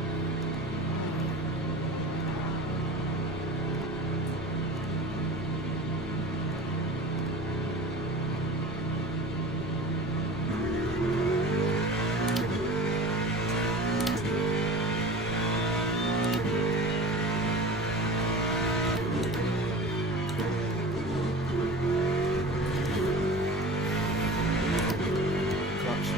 Clutch.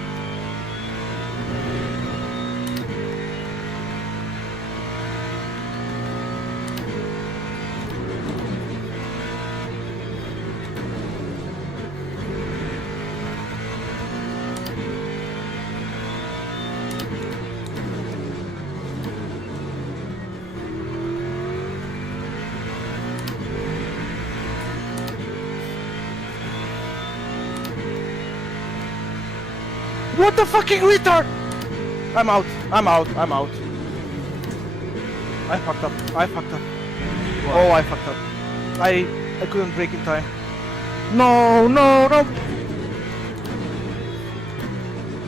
What the fucking retard! I'm out. I'm out. I'm out. I fucked up. I fucked up. Oh, I fucked up. I couldn't brake in time. No, no, no.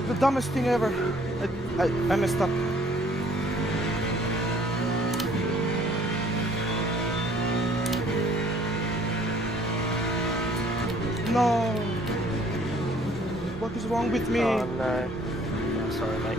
The dumbest thing ever. I messed up. No. What is wrong with me? Oh no. Oh, sorry, mate.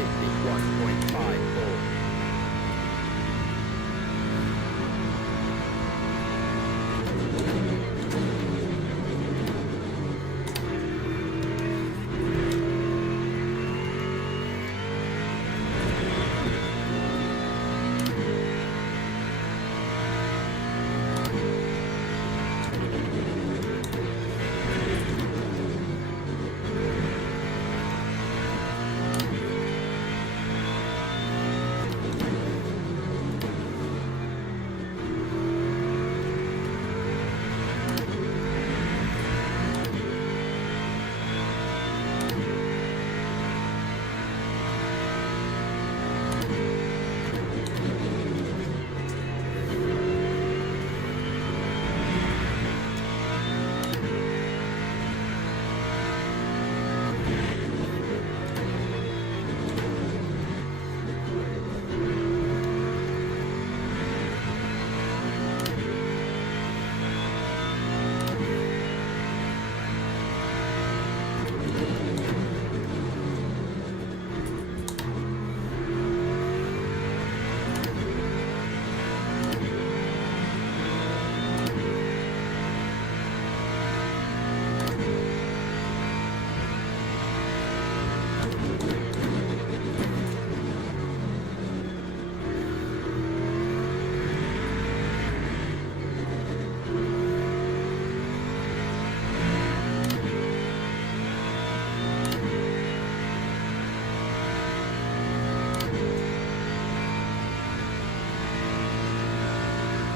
51.54.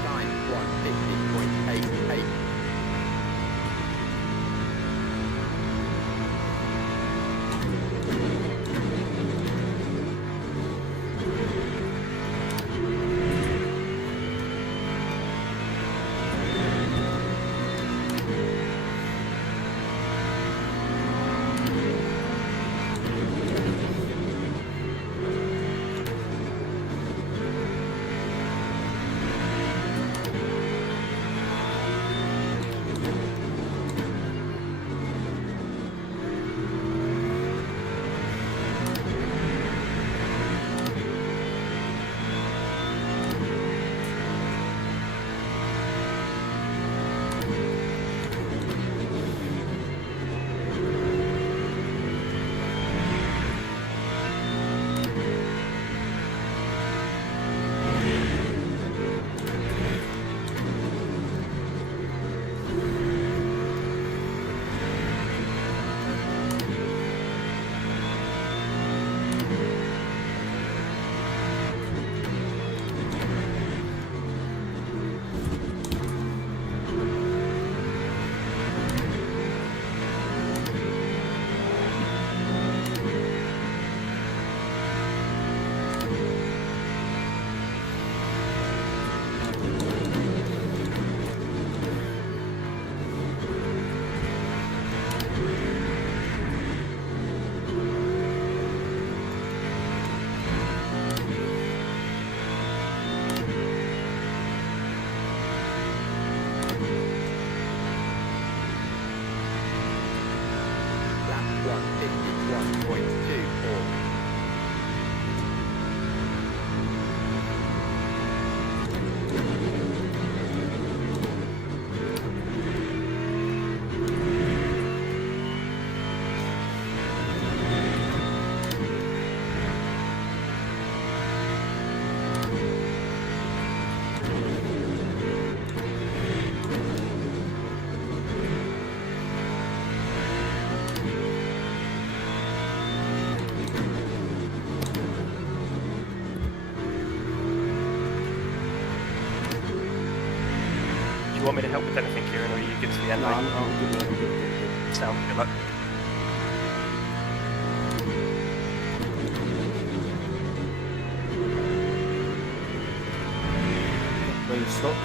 Time 150.88. Lap 151.24. Do you want me to help with anything, Kieran, or are you good to the end? No, mate? I'm good. I'm good. Sound good luck. Ready to stop?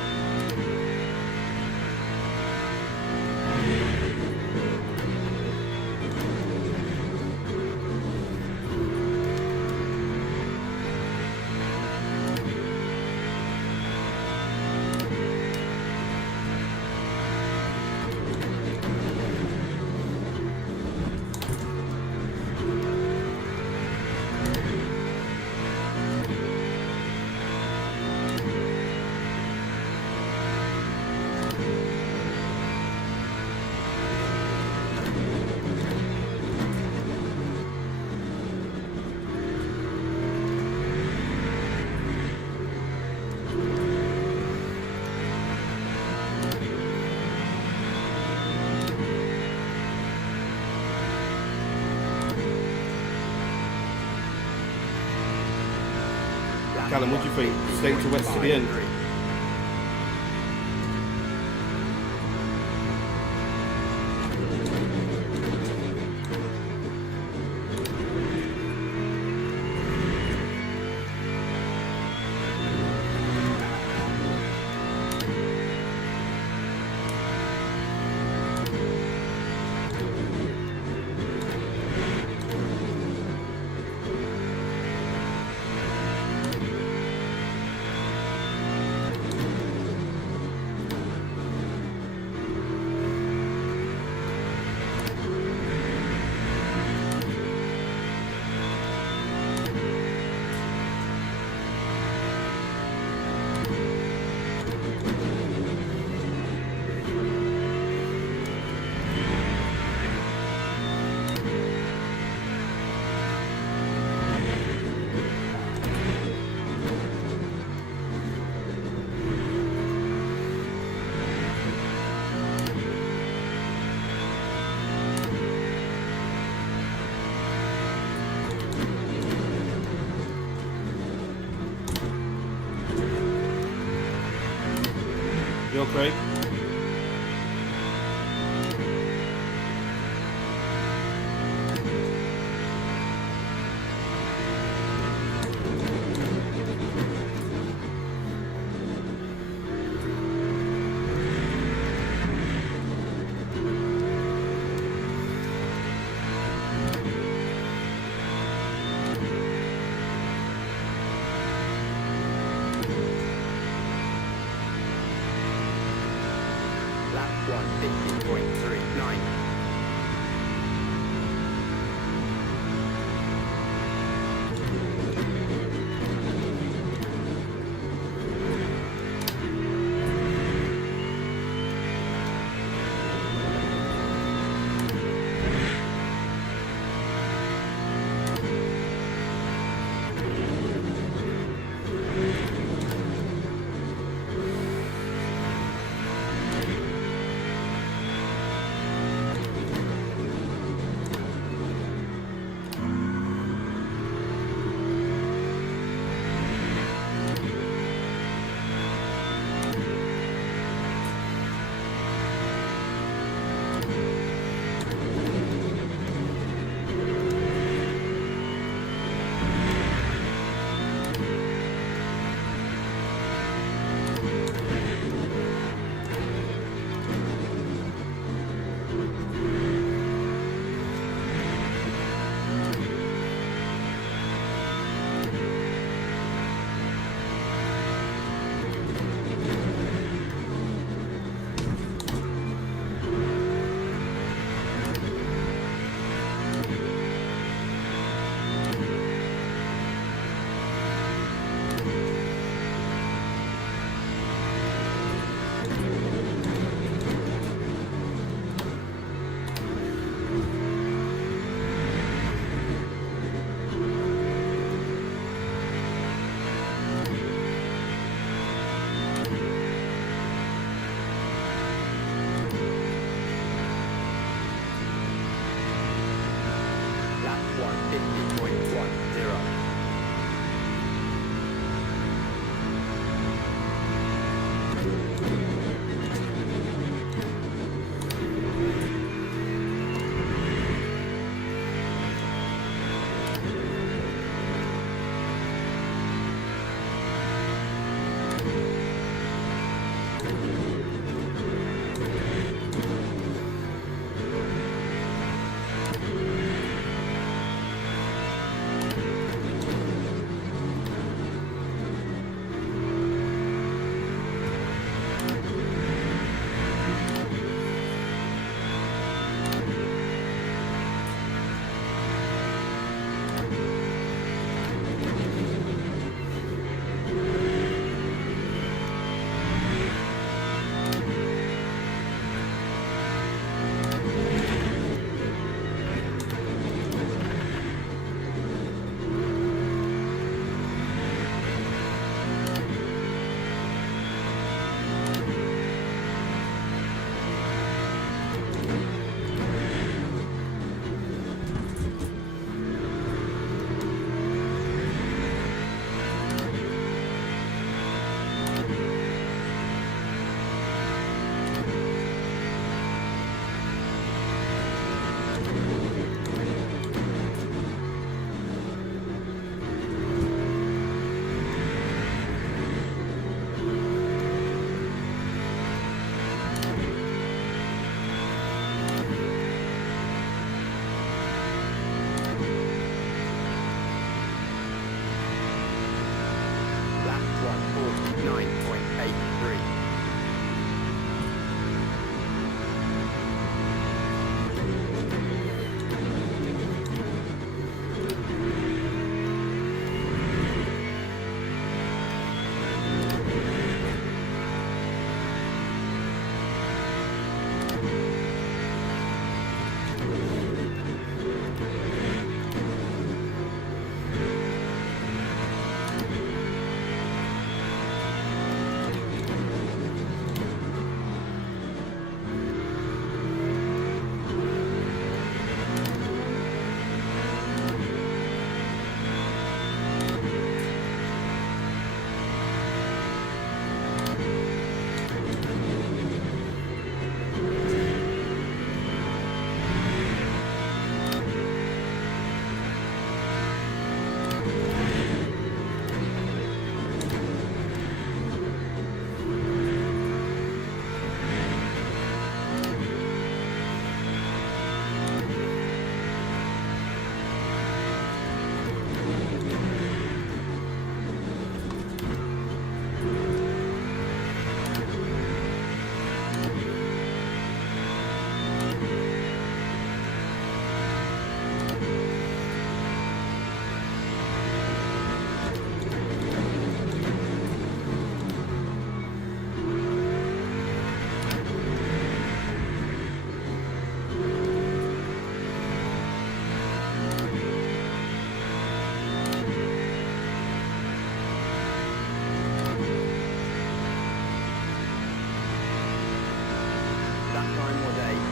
Callum, what do you think? Stay to west to the end. You okay? Lap 150.39.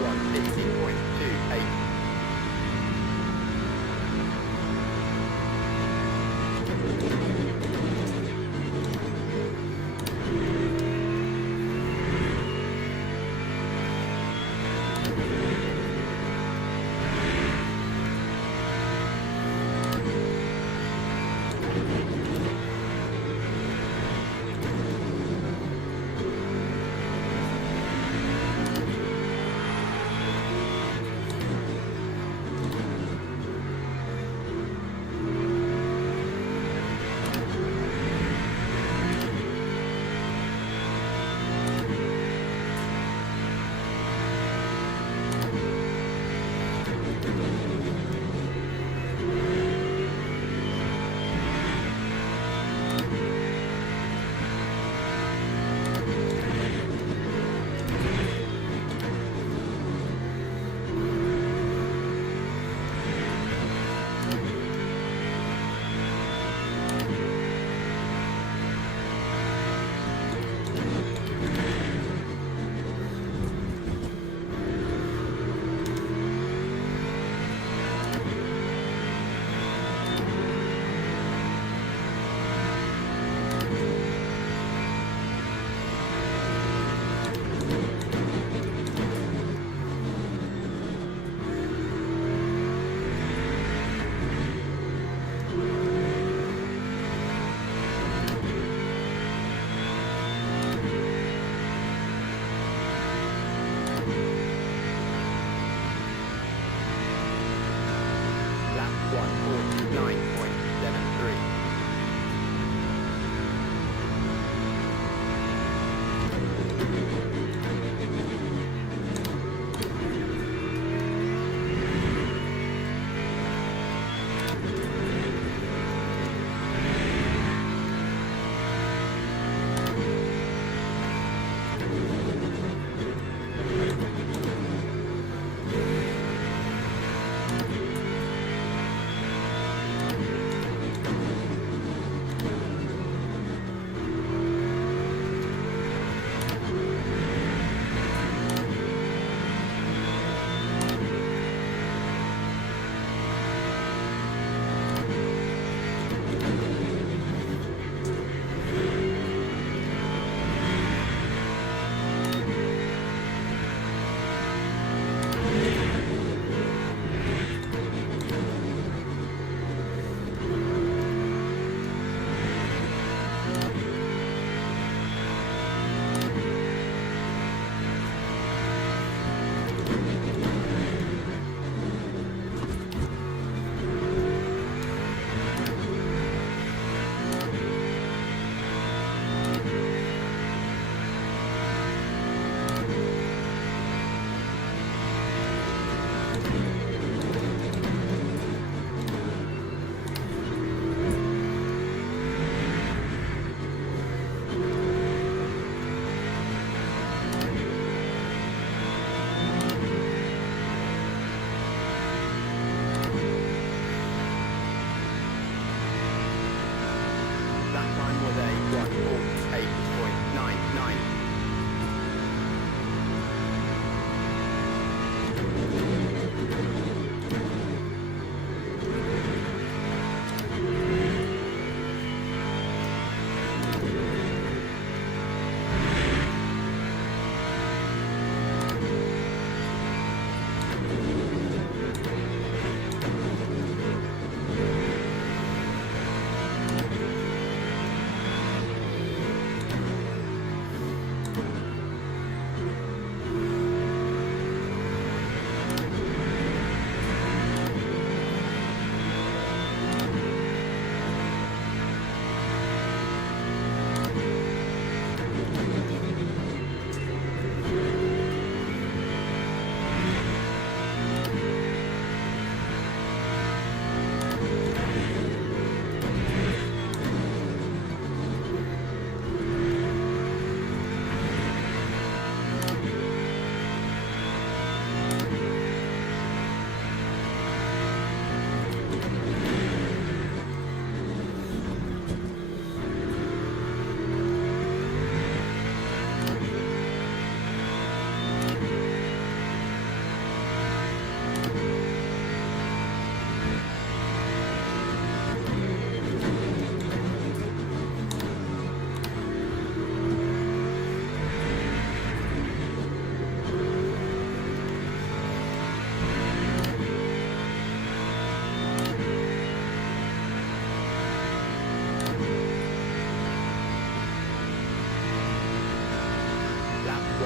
one, 50.28.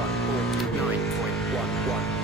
149.11.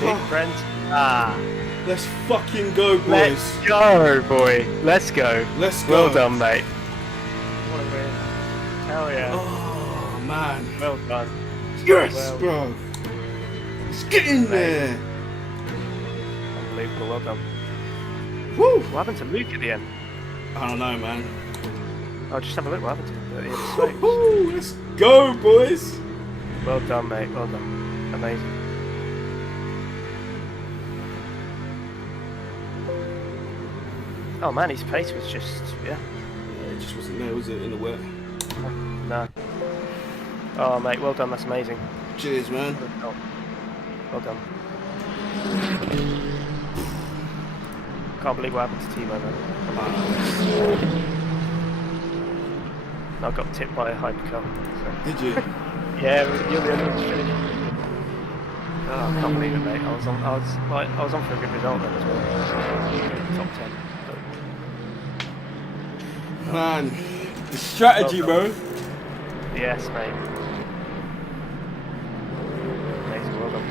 Big friend. Ah. Let's fucking go, boys. Let's go, boy. Let's go. Let's go. Well done, mate. What a win. Hell yeah. Oh, man. Well done. Yes, Well- bro. Let's get in there. Unbelievable. Well done. Woo. What happened to Luke at the end? I don't know, man. I'll just have a look what happened to him. But he had smokes. Woo. Let's go, boys. Well done, mate. Well done. Amazing. Oh man, his pace was just, yeah. Yeah, it just wasn't there, was it, in the wet? No. Oh mate, well done. That's amazing. Cheers, man. Good job. Well done. Can't believe what happened to Timo, man. I got tipped by a hypercar. So. Did you? Yeah, you're the only one to finish. Oh, I can't believe it, mate. I was on for a good result then as well. Top 10. Man, the strategy, Well bro. Yes, mate. Amazing, well done.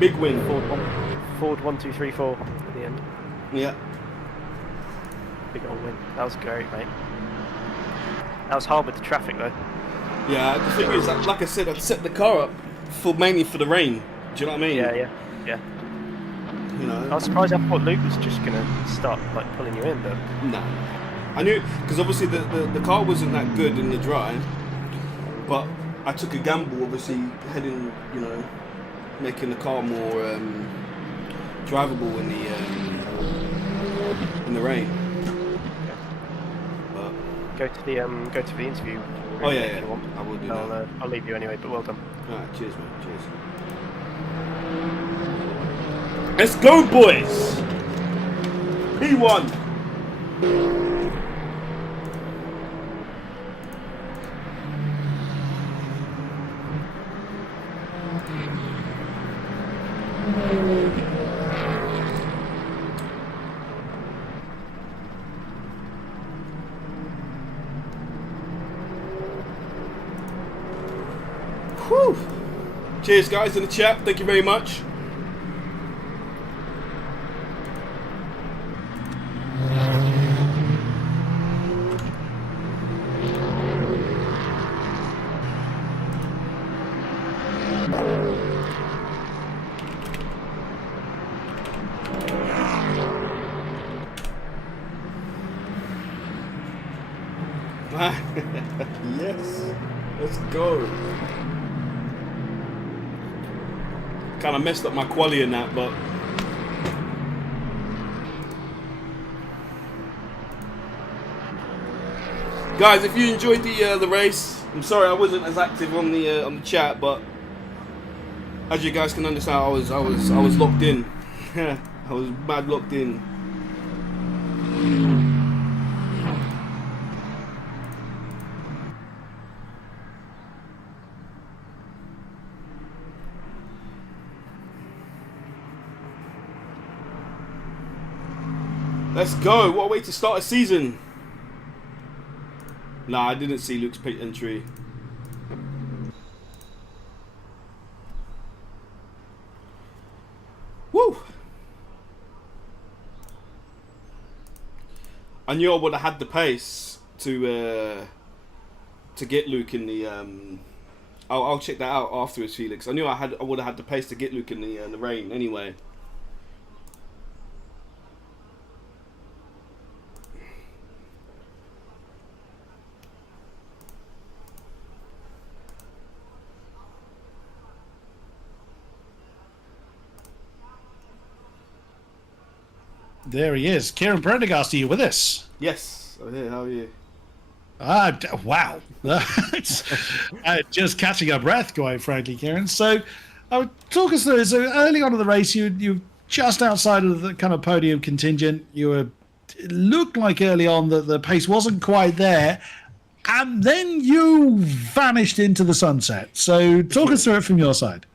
Big win. Ford 1, 2, 3, 4 at the end. Yeah. Big old win. That was great, mate. That was hard with the traffic though. Yeah, the thing is, like I said, I'd set the car up mainly for the rain. Do you know what I mean? Yeah. You know? I was surprised. I thought Luke was just gonna start like pulling you in, but No. I knew, because obviously the car wasn't that good in the drive, but I took a gamble, obviously, heading, you know, making the car more drivable in the rain. But go to the interview. oh if yeah, you want. I will do that. I'll leave you anyway, but well done. Alright, cheers, man. Cheers. Let's go, boys! P1! Whew. Cheers, guys, in the chat. Thank you very much. Yes, let's go. Kind of messed up my quali in that, but guys, if you enjoyed the race, I'm sorry I wasn't as active on the chat, but as you guys can understand, I was locked in. I was mad locked in. Let's go. What a way to start a season. Nah, I didn't see Luke's pit entry. Woo! I knew I would have had the pace to get Luke in the. I'll check that out afterwards, Felix. I knew I would have had the pace to get Luke in the rain anyway. There he is. Kieran Prendergast, are you with us? Yes, I'm here. How are you? Wow. Just catching our breath, quite frankly, Kieran. So, talk us through. So, early on in the race, you just outside of the kind of podium contingent. It looked like early on that the pace wasn't quite there. And then you vanished into the sunset. So, talk us through it from your side.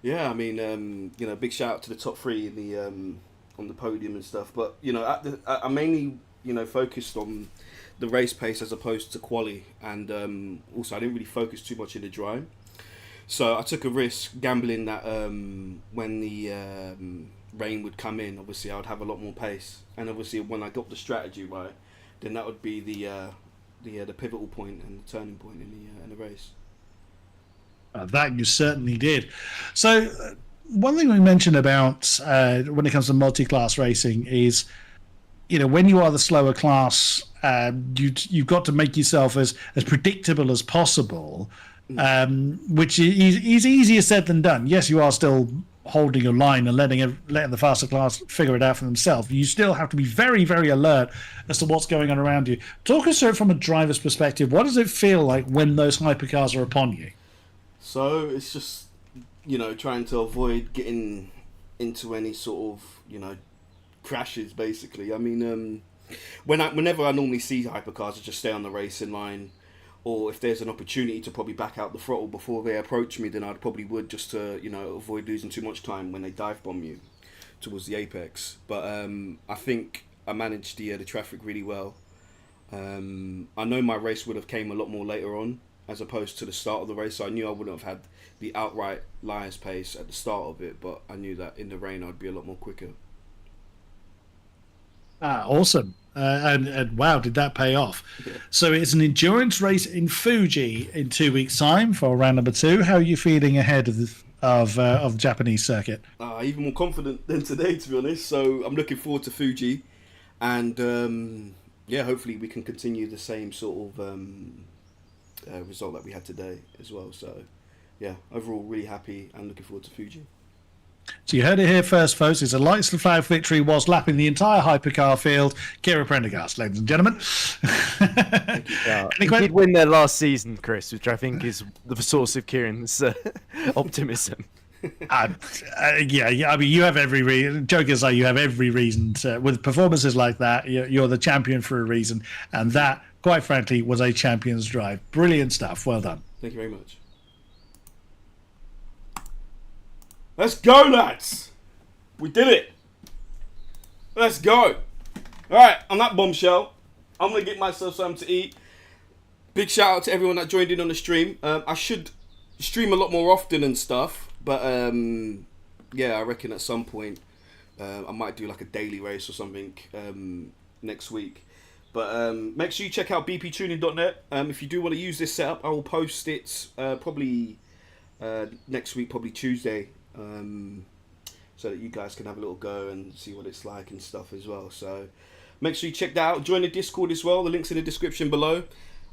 Yeah, I mean, big shout out to the top three in the on the podium and stuff. But I mainly focused on the race pace as opposed to quali, and also I didn't really focus too much in the drive. So I took a risk gambling that when the rain would come in, obviously I would have a lot more pace, and obviously when I got the strategy right, then that would be the pivotal point and the turning point in the race. That you certainly did. So one thing we mentioned about when it comes to multi-class racing is, when you are the slower class, you've got to make yourself as predictable as possible, which is easier said than done. Yes, you are still holding your line and letting the faster class figure it out for themselves. You still have to be very, very alert as to what's going on around you. Talk us through it from a driver's perspective. What does it feel like when those hypercars are upon you? So it's just, trying to avoid getting into any sort of, crashes, basically. I mean, whenever I normally see hypercars, I just stay on the racing line, or if there's an opportunity to probably back out the throttle before they approach me, then I'd probably would, just to, avoid losing too much time when they dive bomb you towards the apex. But I think I managed the traffic really well. I know my race would have came a lot more later on, as opposed to the start of the race, so I knew I wouldn't have had the outright lion's pace at the start of it, but I knew that in the rain I'd be a lot more quicker. Awesome. And wow, did that pay off? Yeah. So it's an endurance race in Fuji in 2 weeks' time for round number 2. How are you feeling ahead of the Japanese circuit? Even more confident than today, to be honest. So I'm looking forward to Fuji, and hopefully we can continue the same sort of result that we had today as well. So yeah, overall really happy and looking forward to Fuji. So you heard it here first, folks. It's a lights the flag victory whilst lapping the entire hypercar field. Kira Prendergast, ladies and gentlemen. He did win there last season, Chris, which I think is the source of Kieran's optimism. Yeah. I mean, you have every reason. Jokers say you have every reason to, with performances like that. You're the champion for a reason, and that, quite frankly, was a champion's drive. Brilliant stuff. Well done. Thank you very much. Let's go, lads! We did it! Let's go! Alright, on that bombshell, I'm going to get myself something to eat. Big shout out to everyone that joined in on the stream. I should stream a lot more often and stuff, but I reckon at some point I might do like a daily race or something next week. But make sure you check out bptuning.net. If you do want to use this setup, I will post it probably next week, probably Tuesday. So that you guys can have a little go and see what it's like and stuff as well. So make sure you check that out. Join the Discord as well. The link's in the description below.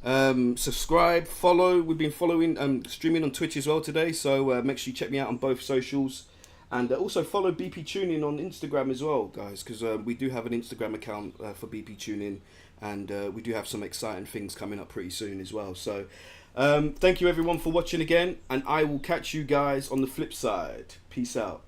Subscribe, follow. We've been following, streaming on Twitch as well today. So make sure you check me out on both socials. And also follow BP Tuning on Instagram as well, guys, because we do have an Instagram account for BP Tuning, and we do have some exciting things coming up pretty soon as well. So thank you everyone for watching again, and I will catch you guys on the flip side. Peace out.